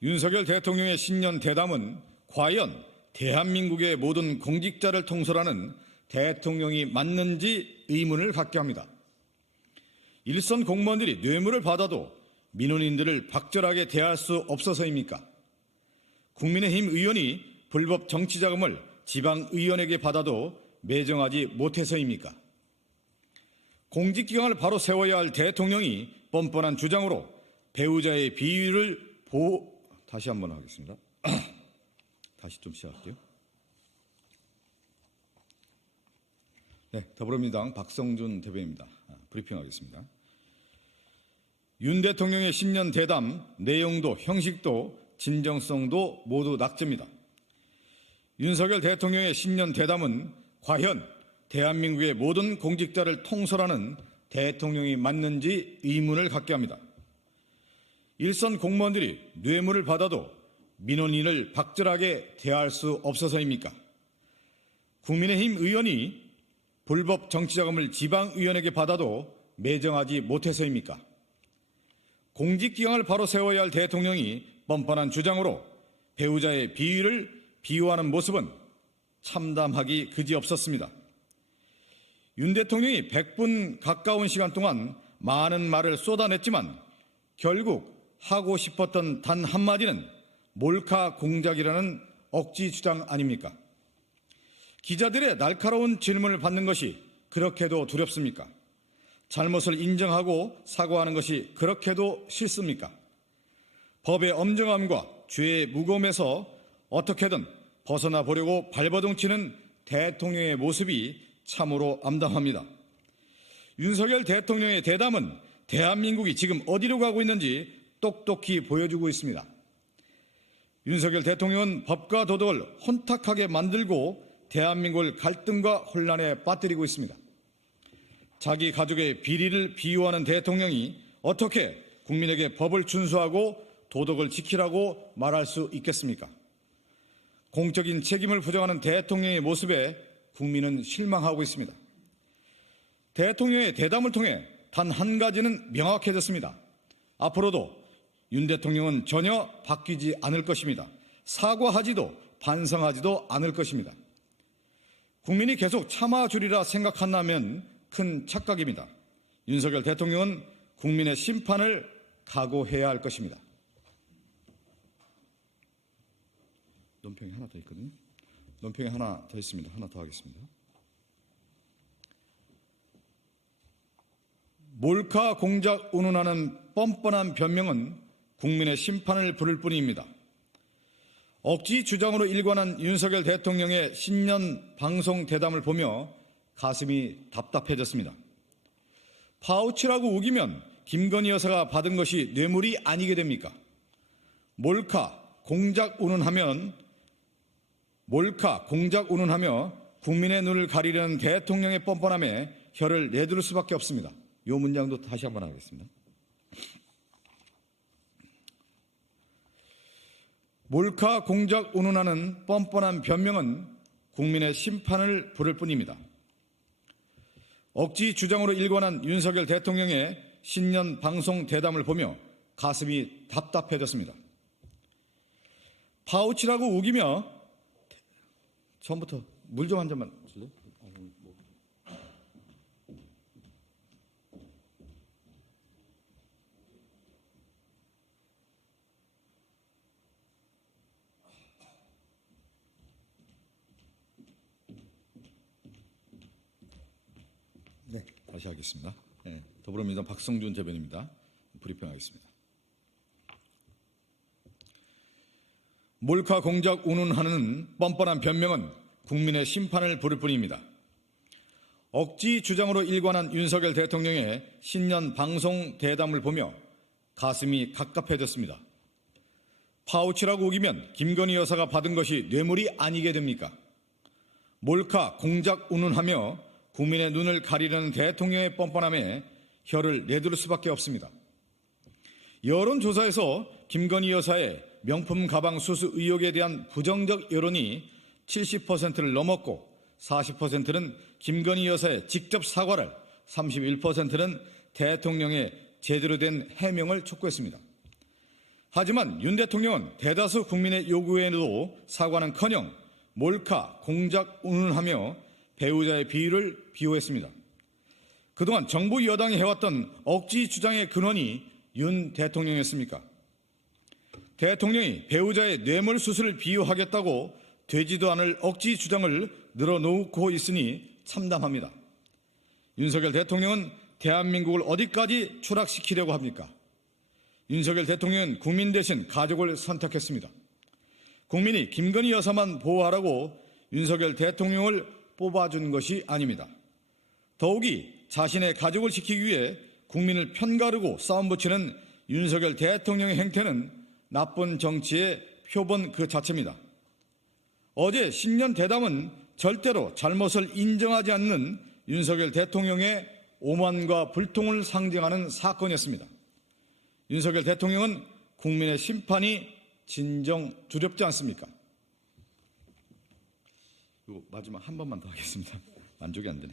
윤석열 대통령의 신년 대담은 과연 대한민국의 모든 공직자를 통솔하는 대통령이 맞는지 의문을 갖게 합니다. 일선 공무원들이 뇌물을 받아도 민원인들을 박절하게 대할 수 없어서입니까? 국민의힘 의원이 불법 정치자금을 지방의원에게 받아도 매정하지 못해서입니까? 공직기강을 바로 세워야 할 대통령이 뻔뻔한 주장으로 배우자의 비위를 다시 한번 하겠습니다. 다시 좀 시작할게요. 네, 더불어민주당 박성준 대변인입니다. 브리핑하겠습니다. 윤 대통령의 신년 대담 내용도 형식도 진정성도 모두 낙제입니다. 윤석열 대통령의 신년 대담은 과연 대한민국의 모든 공직자를 통솔하는 대통령이 맞는지 의문을 갖게 합니다. 일선 공무원들이 뇌물을 받아도 민원인을 박절하게 대할 수 없어서입니까? 국민의힘 의원이 불법 정치자금을 지방의원에게 받아도 매정하지 못해서입니까? 공직기강을 바로 세워야 할 대통령이 뻔뻔한 주장으로 배우자의 비위를 비호하는 모습은 참담하기 그지없었습니다. 윤 대통령이 100분 가까운 시간 동안 많은 말을 쏟아냈지만 결국 하고 싶었던 단 한마디는 몰카 공작이라는 억지 주장 아닙니까? 기자들의 날카로운 질문을 받는 것이 그렇게도 두렵습니까? 잘못을 인정하고 사과하는 것이 그렇게도 싫습니까? 법의 엄정함과 죄의 무거움에서 어떻게든 벗어나 보려고 발버둥 치는 대통령의 모습이 참으로 암담합니다. 윤석열 대통령의 대담은 대한민국이 지금 어디로 가고 있는지 똑똑히 보여주고 있습니다. 윤석열 대통령은 법과 도덕을 혼탁하게 만들고 대한민국을 갈등과 혼란에 빠뜨리고 있습니다. 자기 가족의 비리를 비유하는 대통령이 어떻게 국민에게 법을 준수하고 도덕을 지키라고 말할 수 있겠습니까? 공적인 책임을 부정하는 대통령의 모습에 국민은 실망하고 있습니다. 대통령의 대담을 통해 단 한 가지는 명확해졌습니다. 앞으로도 윤 대통령은 전혀 바뀌지 않을 것입니다. 사과하지도 반성하지도 않을 것입니다. 국민이 계속 참아주리라 생각한다면 큰 착각입니다. 윤석열 대통령은 국민의 심판을 각오해야 할 것입니다. 논평이 하나 더 있거든요. 논평이 하나 더 있습니다. 하나 더 하겠습니다. 몰카 공작 운운하는 뻔뻔한 변명은 국민의 심판을 부를 뿐입니다. 억지 주장으로 일관한 윤석열 대통령의 신년 방송 대담을 보며 가슴이 답답해졌습니다. 파우치라고 우기면 김건희 여사가 받은 것이 뇌물이 아니게 됩니까? 몰카 공작 운운하며 국민의 눈을 가리려는 대통령의 뻔뻔함에 혀를 내두를 수밖에 없습니다. 이 문장도 다시 한번 하겠습니다. 몰카 공작 운운하는 뻔뻔한 변명은 국민의 심판을 부를 뿐입니다. 억지 주장으로 일관한 윤석열 대통령의 신년 방송 대담을 보며 가슴이 답답해졌습니다. 파우치라고 우기며 처음부터 물 좀 한 잔만 줄래? 네, 다시 하겠습니다. 네, 더불어민주당 박성준 대변인입니다. 브리핑하겠습니다. 몰카 공작 운운하는 뻔뻔한 변명은 국민의 심판을 부를 뿐입니다. 억지 주장으로 일관한 윤석열 대통령의 신년 방송 대담을 보며 가슴이 갑갑해졌습니다. 파우치라고 우기면 김건희 여사가 받은 것이 뇌물이 아니게 됩니까? 몰카 공작 운운하며 국민의 눈을 가리려는 대통령의 뻔뻔함에 혀를 내두를 수밖에 없습니다. 여론조사에서 김건희 여사의 명품 가방 수수 의혹에 대한 부정적 여론이 70%를 넘었고 40%는 김건희 여사의 직접 사과를, 31%는 대통령의 제대로 된 해명을 촉구했습니다. 하지만 윤 대통령은 대다수 국민의 요구에도 사과는커녕 몰카 공작 운운하며 배우자의 비위를 비호했습니다. 그동안 정부 여당이 해왔던 억지 주장의 근원이 윤 대통령이었습니까? 대통령이 배우자의 뇌물 수수를 비호하겠다고 되지도 않을 억지 주장을 늘어놓고 있으니 참담합니다. 윤석열 대통령은 대한민국을 어디까지 추락시키려고 합니까? 윤석열 대통령은 국민 대신 가족을 선택했습니다. 국민이 김건희 여사만 보호하라고 윤석열 대통령을 뽑아준 것이 아닙니다. 더욱이 자신의 가족을 지키기 위해 국민을 편가르고 싸움 붙이는 윤석열 대통령의 행태는 나쁜 정치의 표본 그 자체입니다. 어제 신년 대담은 절대로 잘못을 인정하지 않는 윤석열 대통령의 오만과 불통을 상징하는 사건이었습니다. 윤석열 대통령은 국민의 심판이 진정 두렵지 않습니까? 이거 마지막 한 번만 더 하겠습니다. 만족이 안 되네.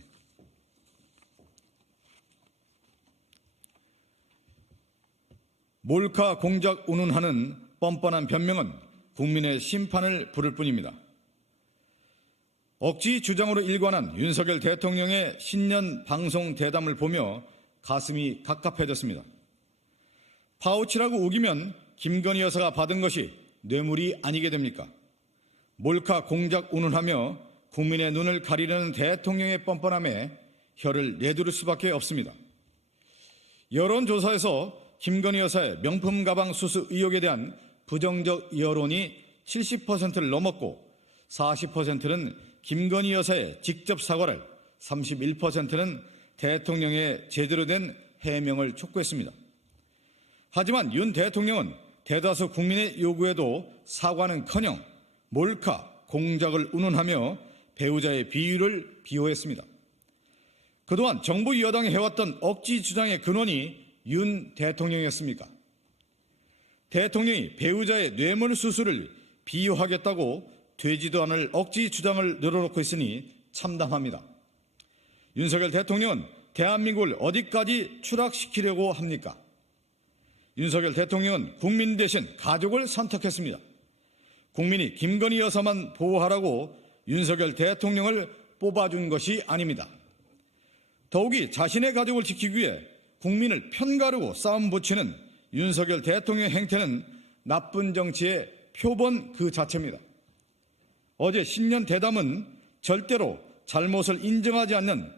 몰카 공작 운운하는 뻔뻔한 변명은 국민의 심판을 부를 뿐입니다. 억지 주장으로 일관한 윤석열 대통령의 신년 방송 대담을 보며 가슴이 갑갑해졌습니다. 파우치라고 우기면 김건희 여사가 받은 것이 뇌물이 아니게 됩니까? 몰카 공작 운운하며 국민의 눈을 가리려는 대통령의 뻔뻔함에 혀를 내두를 수밖에 없습니다. 여론조사에서 김건희 여사의 명품 가방 수수 의혹에 대한 부정적 여론이 70%를 넘었고 40%는 김건희 여사의 직접 사과를, 31%는 대통령의 제대로 된 해명을 촉구했습니다. 하지만 윤 대통령은 대다수 국민의 요구에도 사과는커녕 몰카, 공작을 운운하며 배우자의 비위를 비호했습니다. 그동안 정부 여당이 해왔던 억지 주장의 근원이 윤 대통령이었습니까? 대통령이 배우자의 뇌물 수술을 비호하겠다고 되지도 않을 억지 주장을 늘어놓고 있으니 참담합니다. 윤석열 대통령은 대한민국을 어디까지 추락시키려고 합니까? 윤석열 대통령은 국민 대신 가족을 선택했습니다. 국민이 김건희 여사만 보호하라고 윤석열 대통령을 뽑아준 것이 아닙니다. 더욱이 자신의 가족을 지키기 위해 국민을 편가르고 싸움 붙이는 윤석열 대통령의 행태는 나쁜 정치의 표본 그 자체입니다. 어제 신년 대담은 절대로 잘못을 인정하지 않는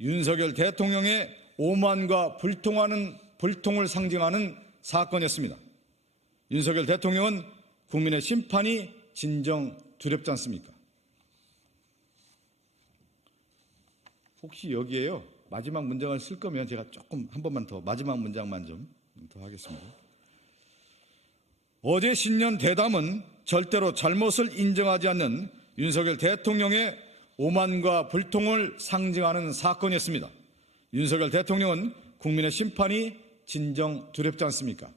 윤석열 대통령의 오만과 불통을 상징하는 사건이었습니다. 윤석열 대통령은 국민의 심판이 진정 두렵지 않습니까? 혹시 여기에요, 마지막 문장을 쓸 거면 제가 조금 한 번만 더, 마지막 문장만 좀 더 하겠습니다. 어제 신년 대담은 절대로 잘못을 인정하지 않는 윤석열 대통령의 오만과 불통을 상징하는 사건이었습니다. 윤석열 대통령은 국민의 심판이 진정 두렵지 않습니까?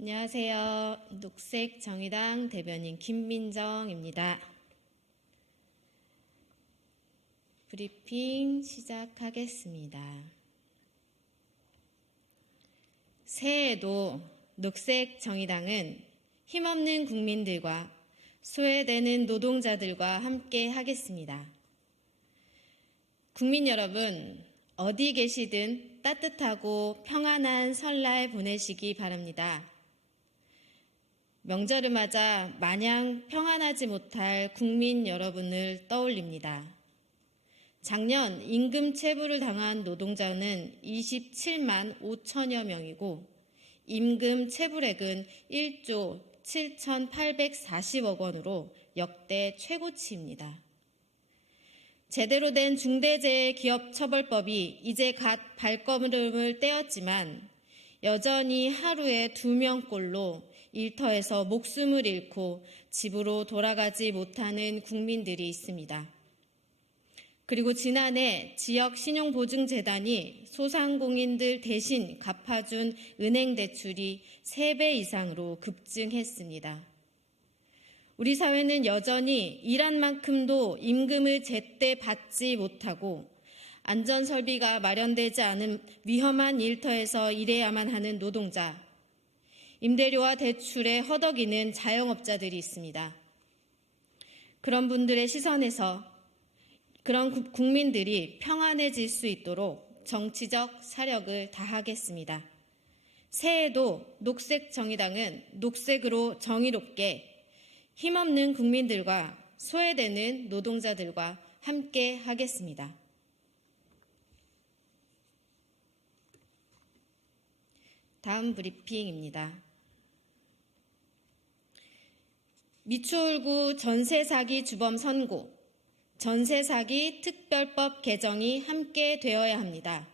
안녕하세요. 녹색정의당 대변인 김민정입니다. 브리핑 시작하겠습니다. 새해에도 녹색정의당은 힘없는 국민들과 소외되는 노동자들과 함께 하겠습니다. 국민 여러분, 어디 계시든 따뜻하고 평안한 설날 보내시기 바랍니다. 명절을 맞아 마냥 평안하지 못할 국민 여러분을 떠올립니다. 작년 임금 체불을 당한 노동자는 27만 5천여 명이고 임금 체불액은 1조 7,840억 원으로 역대 최고치입니다. 제대로 된 중대재해기업처벌법이 이제 갓 발걸음을 떼었지만 여전히 하루에 2명꼴로 일터에서 목숨을 잃고 집으로 돌아가지 못하는 국민들이 있습니다. 그리고 지난해 지역신용보증재단이 소상공인들 대신 갚아준 은행 대출이 3배 이상으로 급증했습니다. 우리 사회는 여전히 일한 만큼도 임금을 제때 받지 못하고 안전설비가 마련되지 않은 위험한 일터에서 일해야만 하는 노동자, 임대료와 대출에 허덕이는 자영업자들이 있습니다. 그런 분들의 시선에서 그런 국민들이 평안해질 수 있도록 정치적 사력을 다하겠습니다. 새해에도 녹색정의당은 녹색으로 정의롭게 힘없는 국민들과 소외되는 노동자들과 함께 하겠습니다. 다음 브리핑입니다. 미추홀구 전세사기 주범 선고, 전세사기 특별법 개정이 함께 되어야 합니다.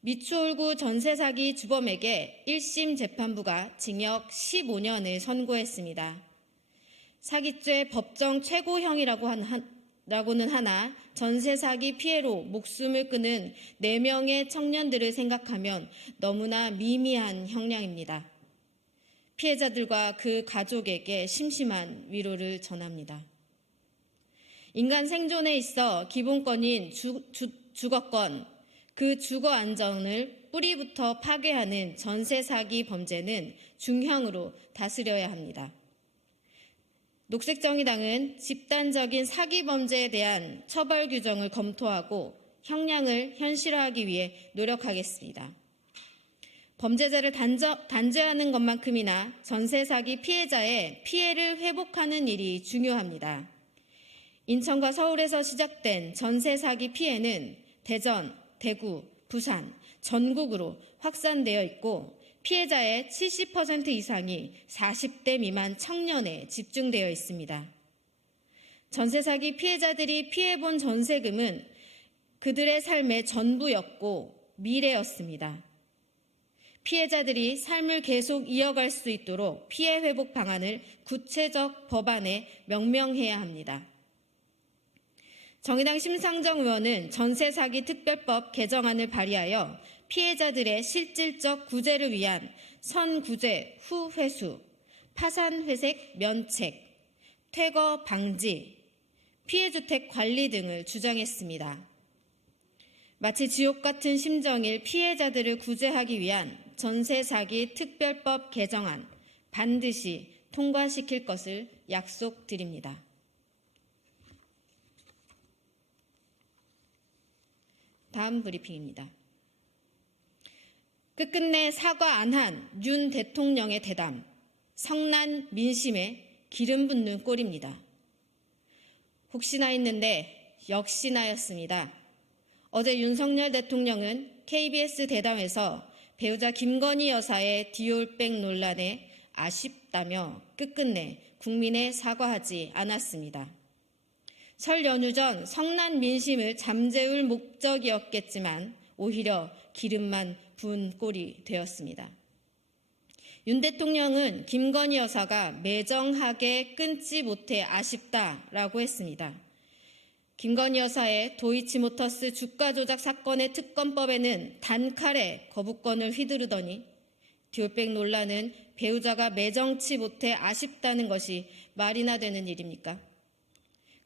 미추홀구 전세사기 주범에게 1심 재판부가 징역 15년을 선고했습니다. 사기죄 법정 최고형이라고는 하나 전세사기 피해로 목숨을 끊은 4명의 청년들을 생각하면 너무나 미미한 형량입니다. 피해자들과 그 가족에게 심심한 위로를 전합니다. 인간 생존에 있어 기본권인 주거권, 그 주거 안정을 뿌리부터 파괴하는 전세 사기 범죄는 중형으로 다스려야 합니다. 녹색정의당은 집단적인 사기 범죄에 대한 처벌 규정을 검토하고 형량을 현실화하기 위해 노력하겠습니다. 범죄자를 단죄하는 것만큼이나 전세 사기 피해자의 피해를 회복하는 일이 중요합니다. 인천과 서울에서 시작된 전세 사기 피해는 대전, 대구, 부산, 전국으로 확산되어 있고 피해자의 70% 이상이 40대 미만 청년에 집중되어 있습니다. 전세 사기 피해자들이 피해본 전세금은 그들의 삶의 전부였고 미래였습니다. 피해자들이 삶을 계속 이어갈 수 있도록 피해 회복 방안을 구체적 법안에 명명해야 합니다. 정의당 심상정 의원은 전세 사기 특별법 개정안을 발의하여 피해자들의 실질적 구제를 위한 선구제 후 회수, 파산 회색 면책, 퇴거 방지, 피해주택 관리 등을 주장했습니다. 마치 지옥 같은 심정일 피해자들을 구제하기 위한 전세 사기 특별법 개정안 반드시 통과시킬 것을 약속드립니다. 다음 브리핑입니다. 끝끝내 사과 안 한 윤 대통령의 대담, 성난 민심에 기름 붓는 꼴입니다. 혹시나 했는데 역시나였습니다. 어제 윤석열 대통령은 KBS 대담에서 배우자 김건희 여사의 디올백 논란에 아쉽다며 끝끝내 국민에 사과하지 않았습니다. 설 연휴 전 성난 민심을 잠재울 목적이었겠지만 오히려 기름만 부은 꼴이 되었습니다. 윤 대통령은 김건희 여사가 매정하게 끊지 못해 아쉽다라고 했습니다. 김건희 여사의 도이치모터스 주가 조작 사건의 특검법에는 단칼에 거부권을 휘두르더니 디올백 논란은 배우자가 매정치 못해 아쉽다는 것이 말이나 되는 일입니까?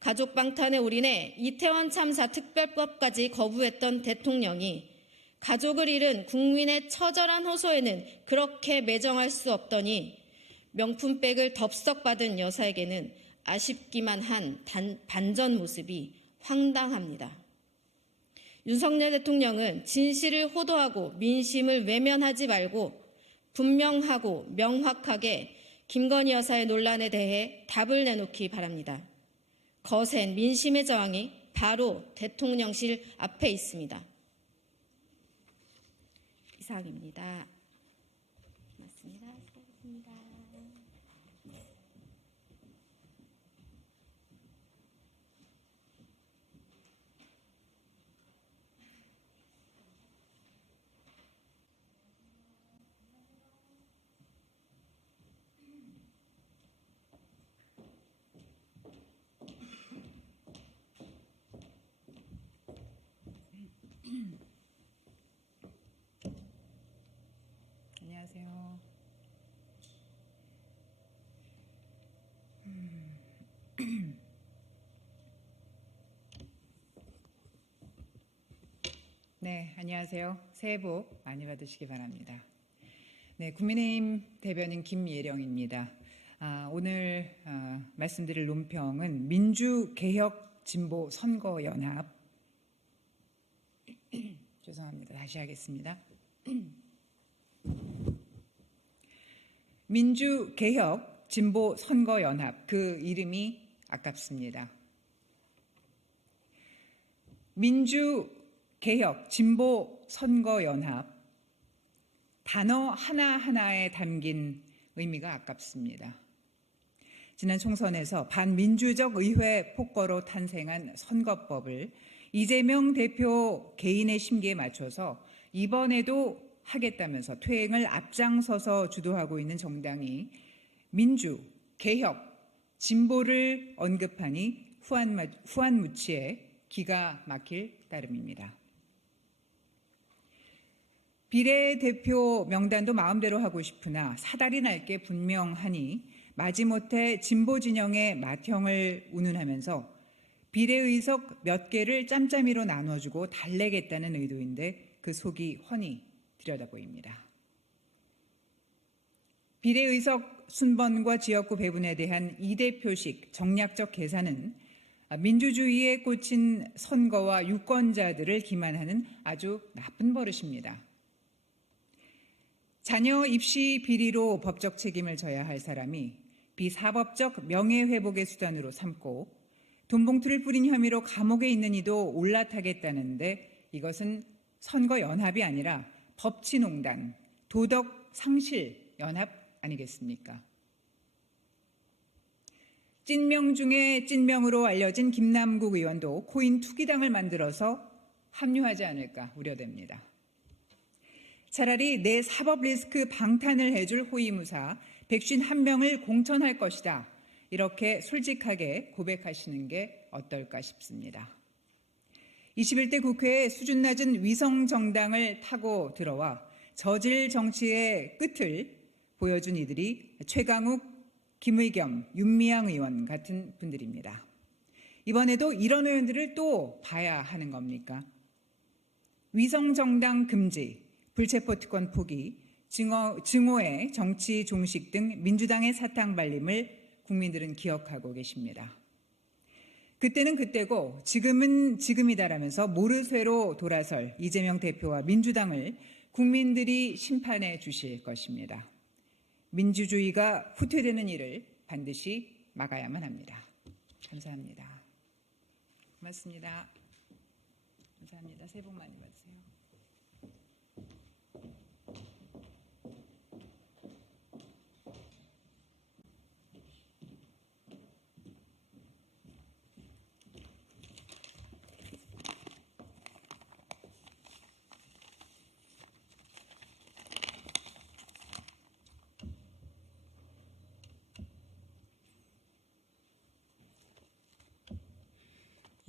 가족 방탄에 올인해 이태원 참사 특별법까지 거부했던 대통령이 가족을 잃은 국민의 처절한 호소에는 그렇게 매정할 수 없더니 명품백을 덥석 받은 여사에게는 아쉽기만 한 반전 모습이 황당합니다. 윤석열 대통령은 진실을 호도하고 민심을 외면하지 말고 분명하고 명확하게 김건희 여사의 논란에 대해 답을 내놓기 바랍니다. 거센 민심의 저항이 바로 대통령실 앞에 있습니다. 이상입니다. 맞습니다. 수고하셨습니다. 안녕하세요. 네, 안녕하세요. 새해 복 많이 받으시기 바랍니다. 네, 국민의힘 대변인 김예령입니다. 오늘 말씀드릴 논평은 민주개혁진보선거연합 죄송합니다. 다시 하겠습니다. 민주개혁진보선거연합, 그 이름이 아깝습니다. 민주개혁진보선거연합, 단어 하나하나에 담긴 의미가 아깝습니다. 지난 총선에서 반민주적 의회 폭거로 탄생한 선거법을 이재명 대표 개인의 심기에 맞춰서 이번에도 하겠다면서 퇴행을 앞장서서 주도하고 있는 정당이 민주, 개혁, 진보를 후안무치에 기가 막힐 따름입니다. 비례대표 명단도 마음대로 하고 싶으나 사다리 날 게 분명하니 마지못해 진보 진영의 맏형을 운운하면서 비례의석 몇 개를 짬짬이로 나눠주고 달래겠다는 의도인데 그 속이 훤히 들여다 보입니다. 비례의석 순번과 지역구 배분에 대한 이대표식 정략적 계산은 민주주의에 꽂힌 선거와 유권자들을 기만하는 아주 나쁜 버릇입니다. 자녀 입시 비리로 법적 책임을 져야 할 사람이 비사법적 명예회복의 수단으로 삼고 돈봉투를 뿌린 혐의로 감옥에 있는 이도 올라타겠다는데 이것은 선거연합이 아니라 법치농단, 도덕상실연합 아니겠습니까? 찐명 중에 찐명으로 알려진 김남국 의원도 코인 투기당을 만들어서 합류하지 않을까 우려됩니다. 차라리 내 사법 리스크 방탄을 해줄 호위무사 151명을 공천할 것이다. 이렇게 솔직하게 고백하시는 게 어떨까 싶습니다. 21대 국회에 수준 낮은 위성 정당을 타고 들어와 저질 정치의 끝을 보여준 이들이 최강욱, 김의겸, 윤미향 의원 같은 분들입니다. 이번에도 이런 의원들을 또 봐야 하는 겁니까? 위성 정당 금지, 불체포 특권 포기, 증오의 정치 종식 등 민주당의 사탕 발림을 국민들은 기억하고 계십니다. 그때는 그때고 지금은 지금이다라면서 모르쇠로 돌아설 이재명 대표와 민주당을 국민들이 심판해 주실 것입니다. 민주주의가 후퇴되는 일을 반드시 막아야만 합니다. 감사합니다. 고맙습니다. 감사합니다. 새해 복 많이 받으세요.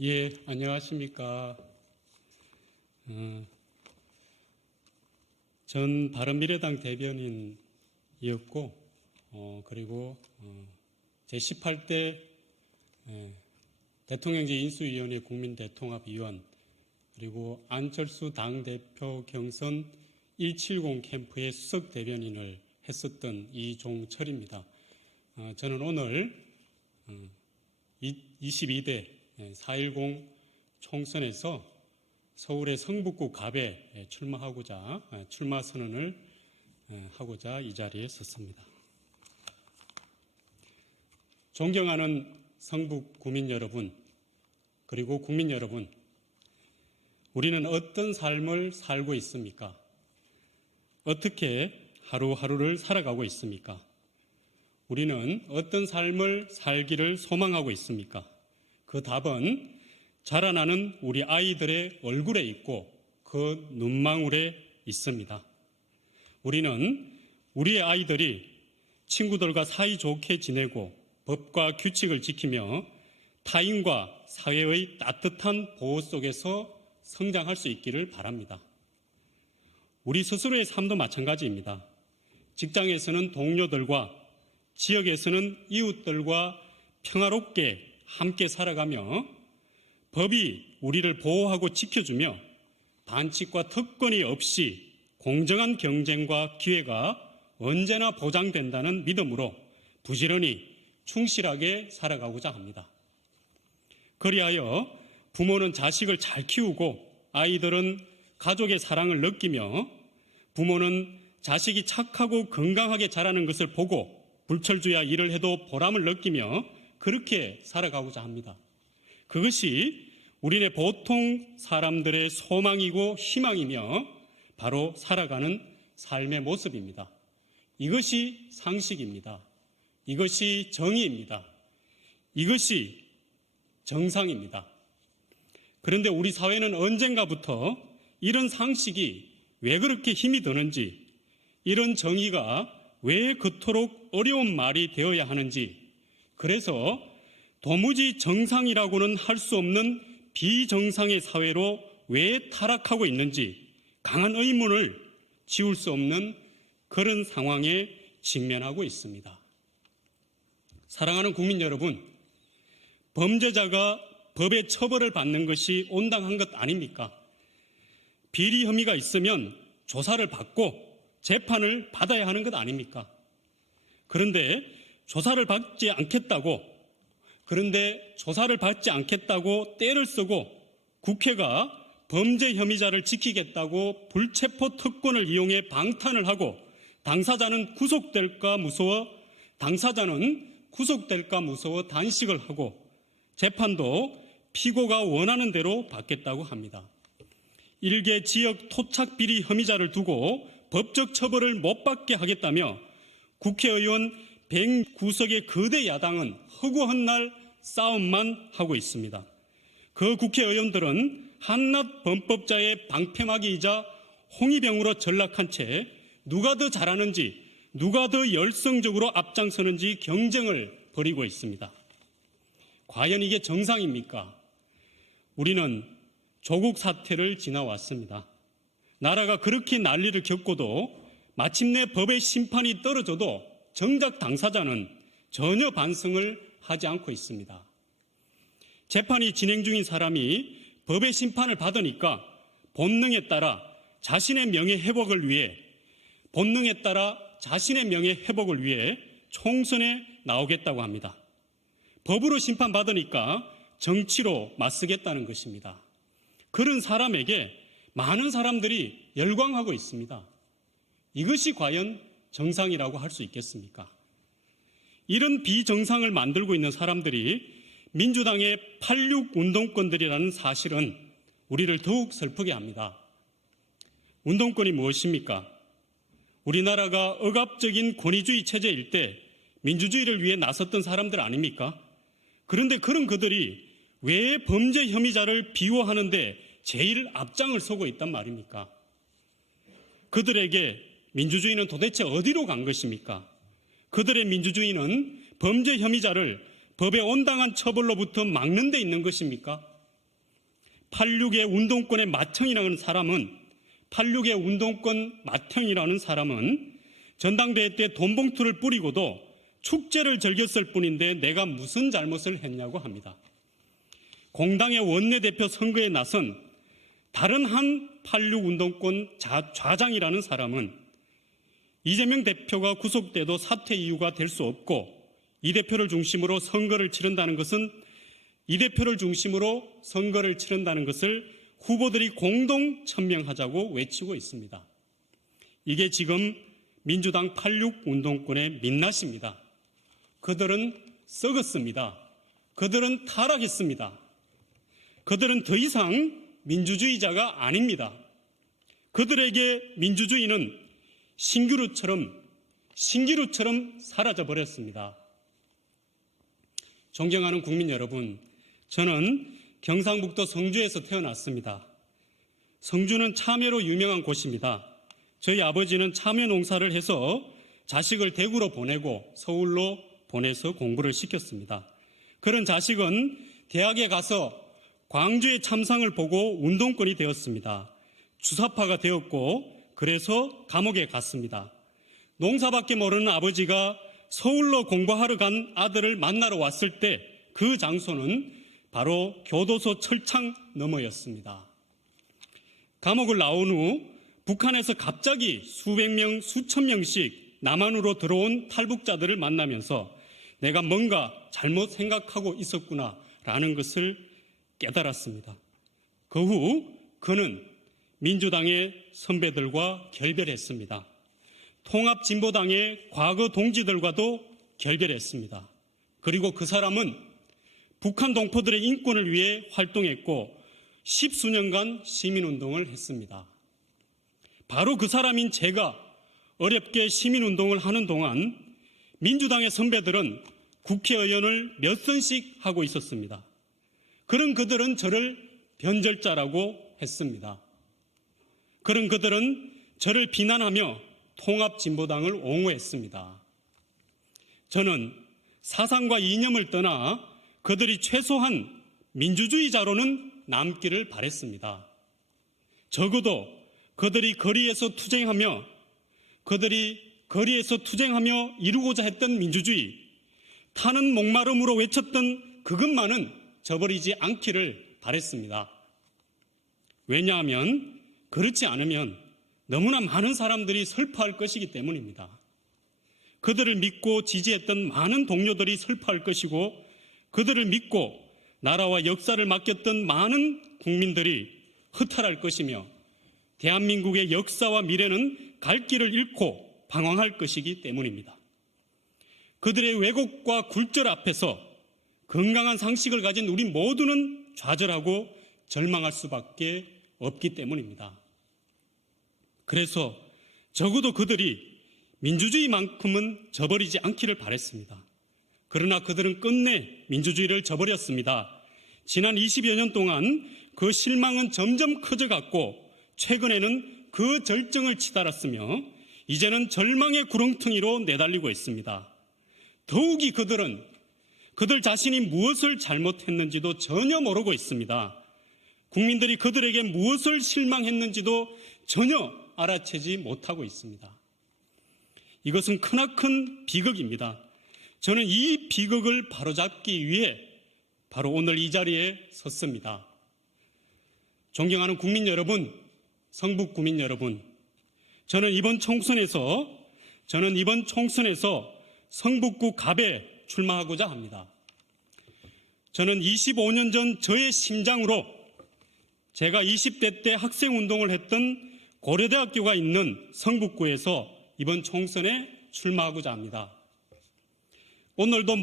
예, 안녕하십니까. 전 바른미래당 대변인이었고, 그리고 제18대 대통령제 인수위원회 국민대통합위원, 그리고 안철수 당대표 경선 170 캠프의 수석 대변인을 했었던 이종철입니다. 저는 오늘 22대 4.10 총선에서 서울의 성북구 갑에 출마 선언을 하고자 이 자리에 섰습니다. 존경하는 성북 구민 여러분, 그리고 국민 여러분, 우리는 어떤 삶을 살고 있습니까? 어떻게 하루하루를 살아가고 있습니까? 우리는 어떤 삶을 살기를 소망하고 있습니까? 그 답은 자라나는 우리 아이들의 얼굴에 있고 그 눈망울에 있습니다. 우리는 우리의 아이들이 친구들과 사이좋게 지내고 법과 규칙을 지키며 타인과 사회의 따뜻한 보호 속에서 성장할 수 있기를 바랍니다. 우리 스스로의 삶도 마찬가지입니다. 직장에서는 동료들과, 지역에서는 이웃들과 평화롭게 함께 살아가며 법이 우리를 보호하고 지켜주며 반칙과 특권이 없이 공정한 경쟁과 기회가 언제나 보장된다는 믿음으로 부지런히 충실하게 살아가고자 합니다. 그리하여 부모는 자식을 잘 키우고 아이들은 가족의 사랑을 느끼며 부모는 자식이 착하고 건강하게 자라는 것을 보고 불철주야 일을 해도 보람을 느끼며 그렇게 살아가고자 합니다. 그것이 우리네 보통 사람들의 소망이고 희망이며 바로 살아가는 삶의 모습입니다. 이것이 상식입니다. 이것이 정의입니다. 이것이 정상입니다. 그런데 우리 사회는 언젠가부터 이런 상식이 왜 그렇게 힘이 드는지, 이런 정의가 왜 그토록 어려운 말이 되어야 하는지, 그래서 도무지 정상이라고는 할 수 없는 비정상의 사회로 왜 타락하고 있는지 강한 의문을 지울 수 없는 그런 상황에 직면하고 있습니다. 사랑하는 국민 여러분, 범죄자가 법의 처벌을 받는 것이 온당한 것 아닙니까? 비리 혐의가 있으면 조사를 받고 재판을 받아야 하는 것 아닙니까? 그런데 조사를 받지 않겠다고 떼를 쓰고 국회가 범죄 혐의자를 지키겠다고 불체포 특권을 이용해 방탄을 하고 당사자는 구속될까 무서워 단식을 하고 재판도 피고가 원하는 대로 받겠다고 합니다. 일개 지역 토착 비리 혐의자를 두고 법적 처벌을 못 받게 하겠다며 국회의원 109석의 거대 야당은 허구헌날 싸움만 하고 있습니다. 그 국회의원들은 한낱 범법자의 방패막이이자 홍위병으로 전락한 채 누가 더 잘하는지, 누가 더 열성적으로 앞장서는지 경쟁을 벌이고 있습니다. 과연 이게 정상입니까? 우리는 조국 사태를 지나왔습니다. 나라가 그렇게 난리를 겪고도 마침내 법의 심판이 떨어져도 정작 당사자는 전혀 반성을 하지 않고 있습니다. 재판이 진행 중인 사람이 법의 심판을 받으니까 본능에 따라 자신의 명예 회복을 위해 총선에 나오겠다고 합니다. 법으로 심판받으니까 정치로 맞서겠다는 것입니다. 그런 사람에게 많은 사람들이 열광하고 있습니다. 이것이 과연 정상이라고 할 수 있겠습니까? 이런 비정상을 만들고 있는 사람들이 민주당의 86 운동권들이라는 사실은 우리를 더욱 슬프게 합니다. 운동권이 무엇입니까? 우리나라가 억압적인 권위주의 체제일 때 민주주의를 위해 나섰던 사람들 아닙니까? 그런데 그런 그들이 왜 범죄 혐의자를 비호하는데 제일 앞장을 서고 있단 말입니까? 그들에게 민주주의는 도대체 어디로 간 것입니까? 그들의 민주주의는 범죄 혐의자를 법의 온당한 처벌로부터 막는 데 있는 것입니까? 86의 운동권의 맏형이라는 사람은 전당대회 때 돈봉투를 뿌리고도 축제를 즐겼을 뿐인데 내가 무슨 잘못을 했냐고 합니다. 공당의 원내대표 선거에 나선 다른 한 86 운동권 좌장이라는 사람은 이재명 대표가 구속돼도 사퇴 이유가 될 수 없고 이 대표를 중심으로 선거를 치른다는 것을 후보들이 공동 천명하자고 외치고 있습니다. 이게 지금 민주당 86 운동권의 민낯입니다. 그들은 썩었습니다. 그들은 타락했습니다. 그들은 더 이상 민주주의자가 아닙니다. 그들에게 민주주의는 신기루처럼 사라져버렸습니다. 존경하는 국민 여러분, 저는 경상북도 성주에서 태어났습니다. 성주는 참외로 유명한 곳입니다. 저희 아버지는 참외 농사를 해서 자식을 대구로 보내고 서울로 보내서 공부를 시켰습니다. 그런 자식은 대학에 가서 광주의 참상을 보고 운동권이 되었습니다. 주사파가 되었고 그래서 감옥에 갔습니다. 농사밖에 모르는 아버지가 서울로 공부하러 간 아들을 만나러 왔을 때 그 장소는 바로 교도소 철창 너머였습니다. 감옥을 나온 후 북한에서 갑자기 수백 명, 수천 명씩 남한으로 들어온 탈북자들을 만나면서 내가 뭔가 잘못 생각하고 있었구나라는 것을 깨달았습니다. 그 후 그는 민주당의 선배들과 결별했습니다. 통합진보당의 과거 동지들과도 결별했습니다. 그리고 그 사람은 북한 동포들의 인권을 위해 활동했고 10수년간 시민운동을 했습니다. 바로 그 사람인 제가 어렵게 시민운동을 하는 동안 민주당의 선배들은 국회의원을 몇 선씩 하고 있었습니다. 그런 그들은 저를 변절자라고 했습니다. 그런 그들은 저를 비난하며 통합진보당을 옹호했습니다. 저는 사상과 이념을 떠나 그들이 최소한 민주주의자로는 남기를 바랬습니다. 적어도 그들이 거리에서 투쟁하며 이루고자 했던 민주주의, 타는 목마름으로 외쳤던 그것만은 저버리지 않기를 바랬습니다. 왜냐하면 그렇지 않으면 너무나 많은 사람들이 슬퍼할 것이기 때문입니다. 그들을 믿고 지지했던 많은 동료들이 슬퍼할 것이고 그들을 믿고 나라와 역사를 맡겼던 많은 국민들이 허탈할 것이며 대한민국의 역사와 미래는 갈 길을 잃고 방황할 것이기 때문입니다. 그들의 왜곡과 굴절 앞에서 건강한 상식을 가진 우리 모두는 좌절하고 절망할 수밖에 없기 때문입니다. 그래서 적어도 그들이 민주주의만큼은 저버리지 않기를 바랬습니다. 그러나 그들은 끝내 민주주의를 저버렸습니다. 지난 20여 년 동안 그 실망은 점점 커져갔고 최근에는 그 절정을 치달았으며 이제는 절망의 구렁텅이로 내달리고 있습니다. 더욱이 그들은 그들 자신이 무엇을 잘못했는지도 전혀 모르고 있습니다. 국민들이 그들에게 무엇을 실망했는지도 전혀 알아채지 못하고 있습니다. 이것은 크나큰 비극입니다. 저는 이 비극을 바로잡기 위해 바로 오늘 이 자리에 섰습니다. 존경하는 국민 여러분, 성북 구민 여러분, 저는 이번 총선에서 성북구 갑에 출마하고자 합니다. 저는 25년 전 저의 심장으로 제가 20대 때 학생운동을 했던 고려대학교가 있는 성북구에서 이번 총선에 출마하고자 합니다. 오늘도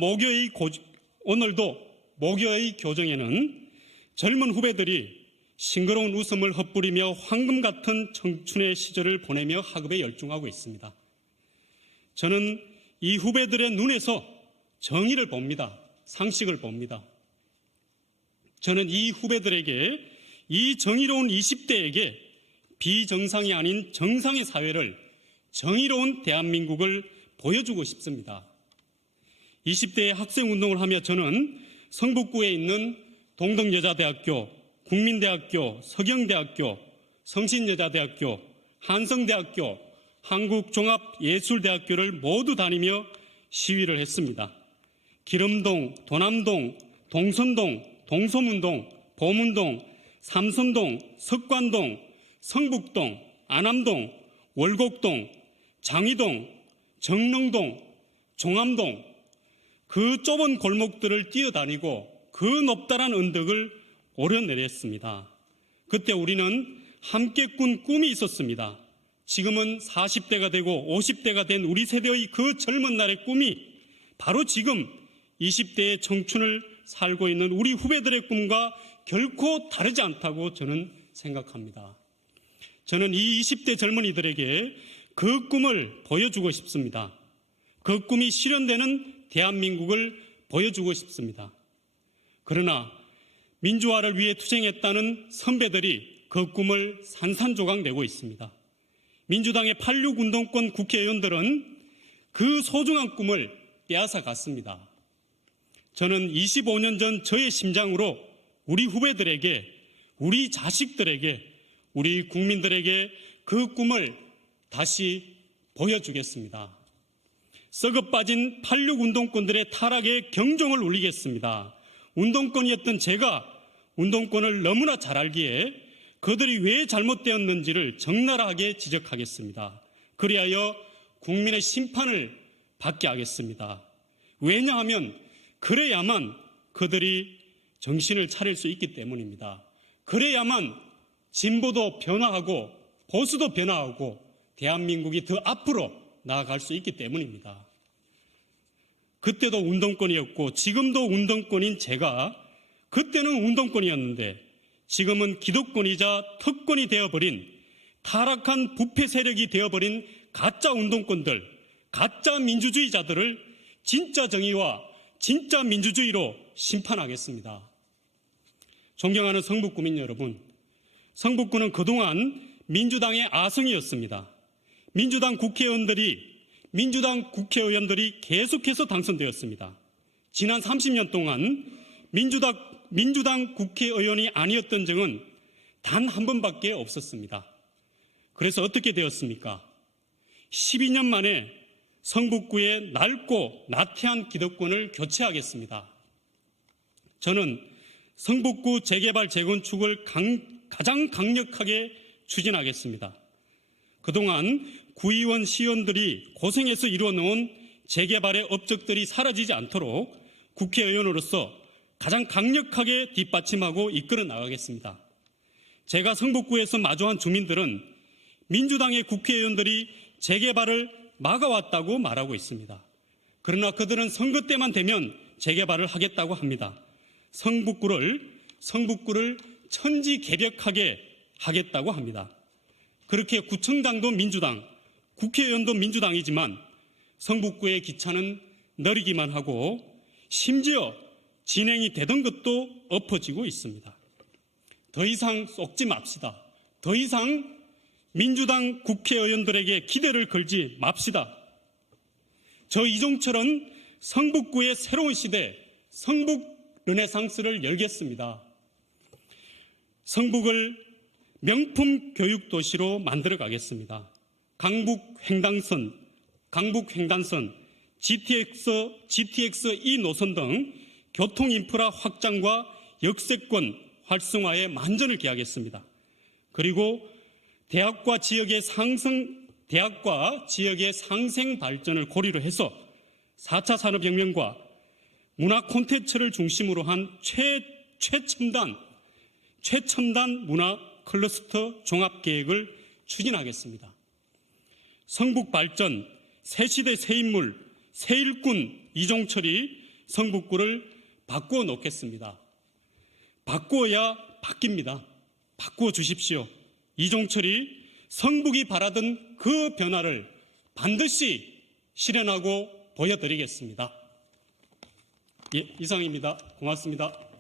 모교의 교정에는 젊은 후배들이 싱그러운 웃음을 헛부리며 황금 같은 청춘의 시절을 보내며 학업에 열중하고 있습니다. 저는 이 후배들의 눈에서 정의를 봅니다. 상식을 봅니다. 저는 이 후배들에게, 이 정의로운 20대에게 비정상이 아닌 정상의 사회를, 정의로운 대한민국을 보여주고 싶습니다. 20대의 학생운동을 하며 저는 성북구에 있는 동덕여자대학교, 국민대학교, 서경대학교, 성신여자대학교, 한성대학교, 한국종합예술대학교를 모두 다니며 시위를 했습니다. 기름동, 도남동, 동선동, 동소문동, 보문동, 삼선동, 석관동, 성북동, 안암동, 월곡동, 장위동, 정릉동, 종암동, 그 좁은 골목들을 뛰어다니고 그 높다란 언덕을 오르내렸습니다. 그때 우리는 함께 꾼 꿈이 있었습니다. 지금은 40대가 되고 50대가 된 우리 세대의 그 젊은 날의 꿈이 바로 지금 20대의 청춘을 살고 있는 우리 후배들의 꿈과 결코 다르지 않다고 저는 생각합니다. 저는 이 20대 젊은이들에게 그 꿈을 보여주고 싶습니다. 그 꿈이 실현되는 대한민국을 보여주고 싶습니다. 그러나 민주화를 위해 투쟁했다는 선배들이 그 꿈을 산산조각 내고 있습니다. 민주당의 86운동권 국회의원들은 그 소중한 꿈을 빼앗아 갔습니다. 저는 25년 전 저의 심장으로 우리 후배들에게, 우리 자식들에게, 우리 국민들에게 그 꿈을 다시 보여주겠습니다. 썩어 빠진 86운동권들의 타락에 경종을 울리겠습니다. 운동권이었던 제가 운동권을 너무나 잘 알기에 그들이 왜 잘못되었는지를 적나라하게 지적하겠습니다. 그리하여 국민의 심판을 받게 하겠습니다. 왜냐하면 그래야만 그들이 정신을 차릴 수 있기 때문입니다. 그래야만 진보도 변화하고 보수도 변화하고 대한민국이 더 앞으로 나아갈 수 있기 때문입니다. 그때도 운동권이었고 지금도 운동권인 제가 그때는 운동권이었는데 지금은 기득권이자 특권이 되어버린 타락한 부패 세력이 되어버린 가짜 운동권들, 가짜 민주주의자들을 진짜 정의와 진짜 민주주의로 심판하겠습니다. 존경하는 성북구민 여러분, 성북구는 그동안 민주당의 아성이었습니다. 민주당 국회의원들이 계속해서 당선되었습니다. 지난 30년 동안 민주당 국회의원이 아니었던 적은 단 한 번밖에 없었습니다. 그래서 어떻게 되었습니까? 12년 만에 성북구의 낡고 나태한 기득권을 교체하겠습니다. 저는 성북구 재개발 재건축을 가장 강력하게 추진하겠습니다. 그동안 구의원, 시의원들이 고생해서 이루어놓은 재개발의 업적들이 사라지지 않도록 국회의원으로서 가장 강력하게 뒷받침하고 이끌어 나가겠습니다. 제가 성북구에서 마주한 주민들은 민주당의 국회의원들이 재개발을 막아왔다고 말하고 있습니다. 그러나 그들은 선거 때만 되면 재개발을 하겠다고 합니다. 성북구를 천지개벽하게 하겠다고 합니다. 그렇게 구청장도 민주당, 국회의원도 민주당이지만 성북구의 기차는 느리기만 하고 심지어 진행이 되던 것도 엎어지고 있습니다. 더 이상 속지 맙시다. 더 이상 민주당 국회의원들에게 기대를 걸지 맙시다. 저 이종철은 성북구의 새로운 시대, 성북 르네상스를 열겠습니다. 성북을 명품 교육도시로 만들어 가겠습니다. 강북 횡단선, GTX E 노선 등 교통인프라 확장과 역세권 활성화에 만전을 기하겠습니다. 그리고 대학과 지역의 상생 발전을 고리로 해서 4차 산업혁명과 문화 콘텐츠를 중심으로 한 최첨단 문화 클러스터 종합계획을 추진하겠습니다. 성북 발전, 새시대 새인물, 새일꾼 이종철이 성북구를 바꾸어 놓겠습니다. 바꾸어야 바뀝니다. 바꾸어 주십시오. 이종철이 성북이 바라던 그 변화를 반드시 실현하고 보여드리겠습니다. 예, 이상입니다. 고맙습니다.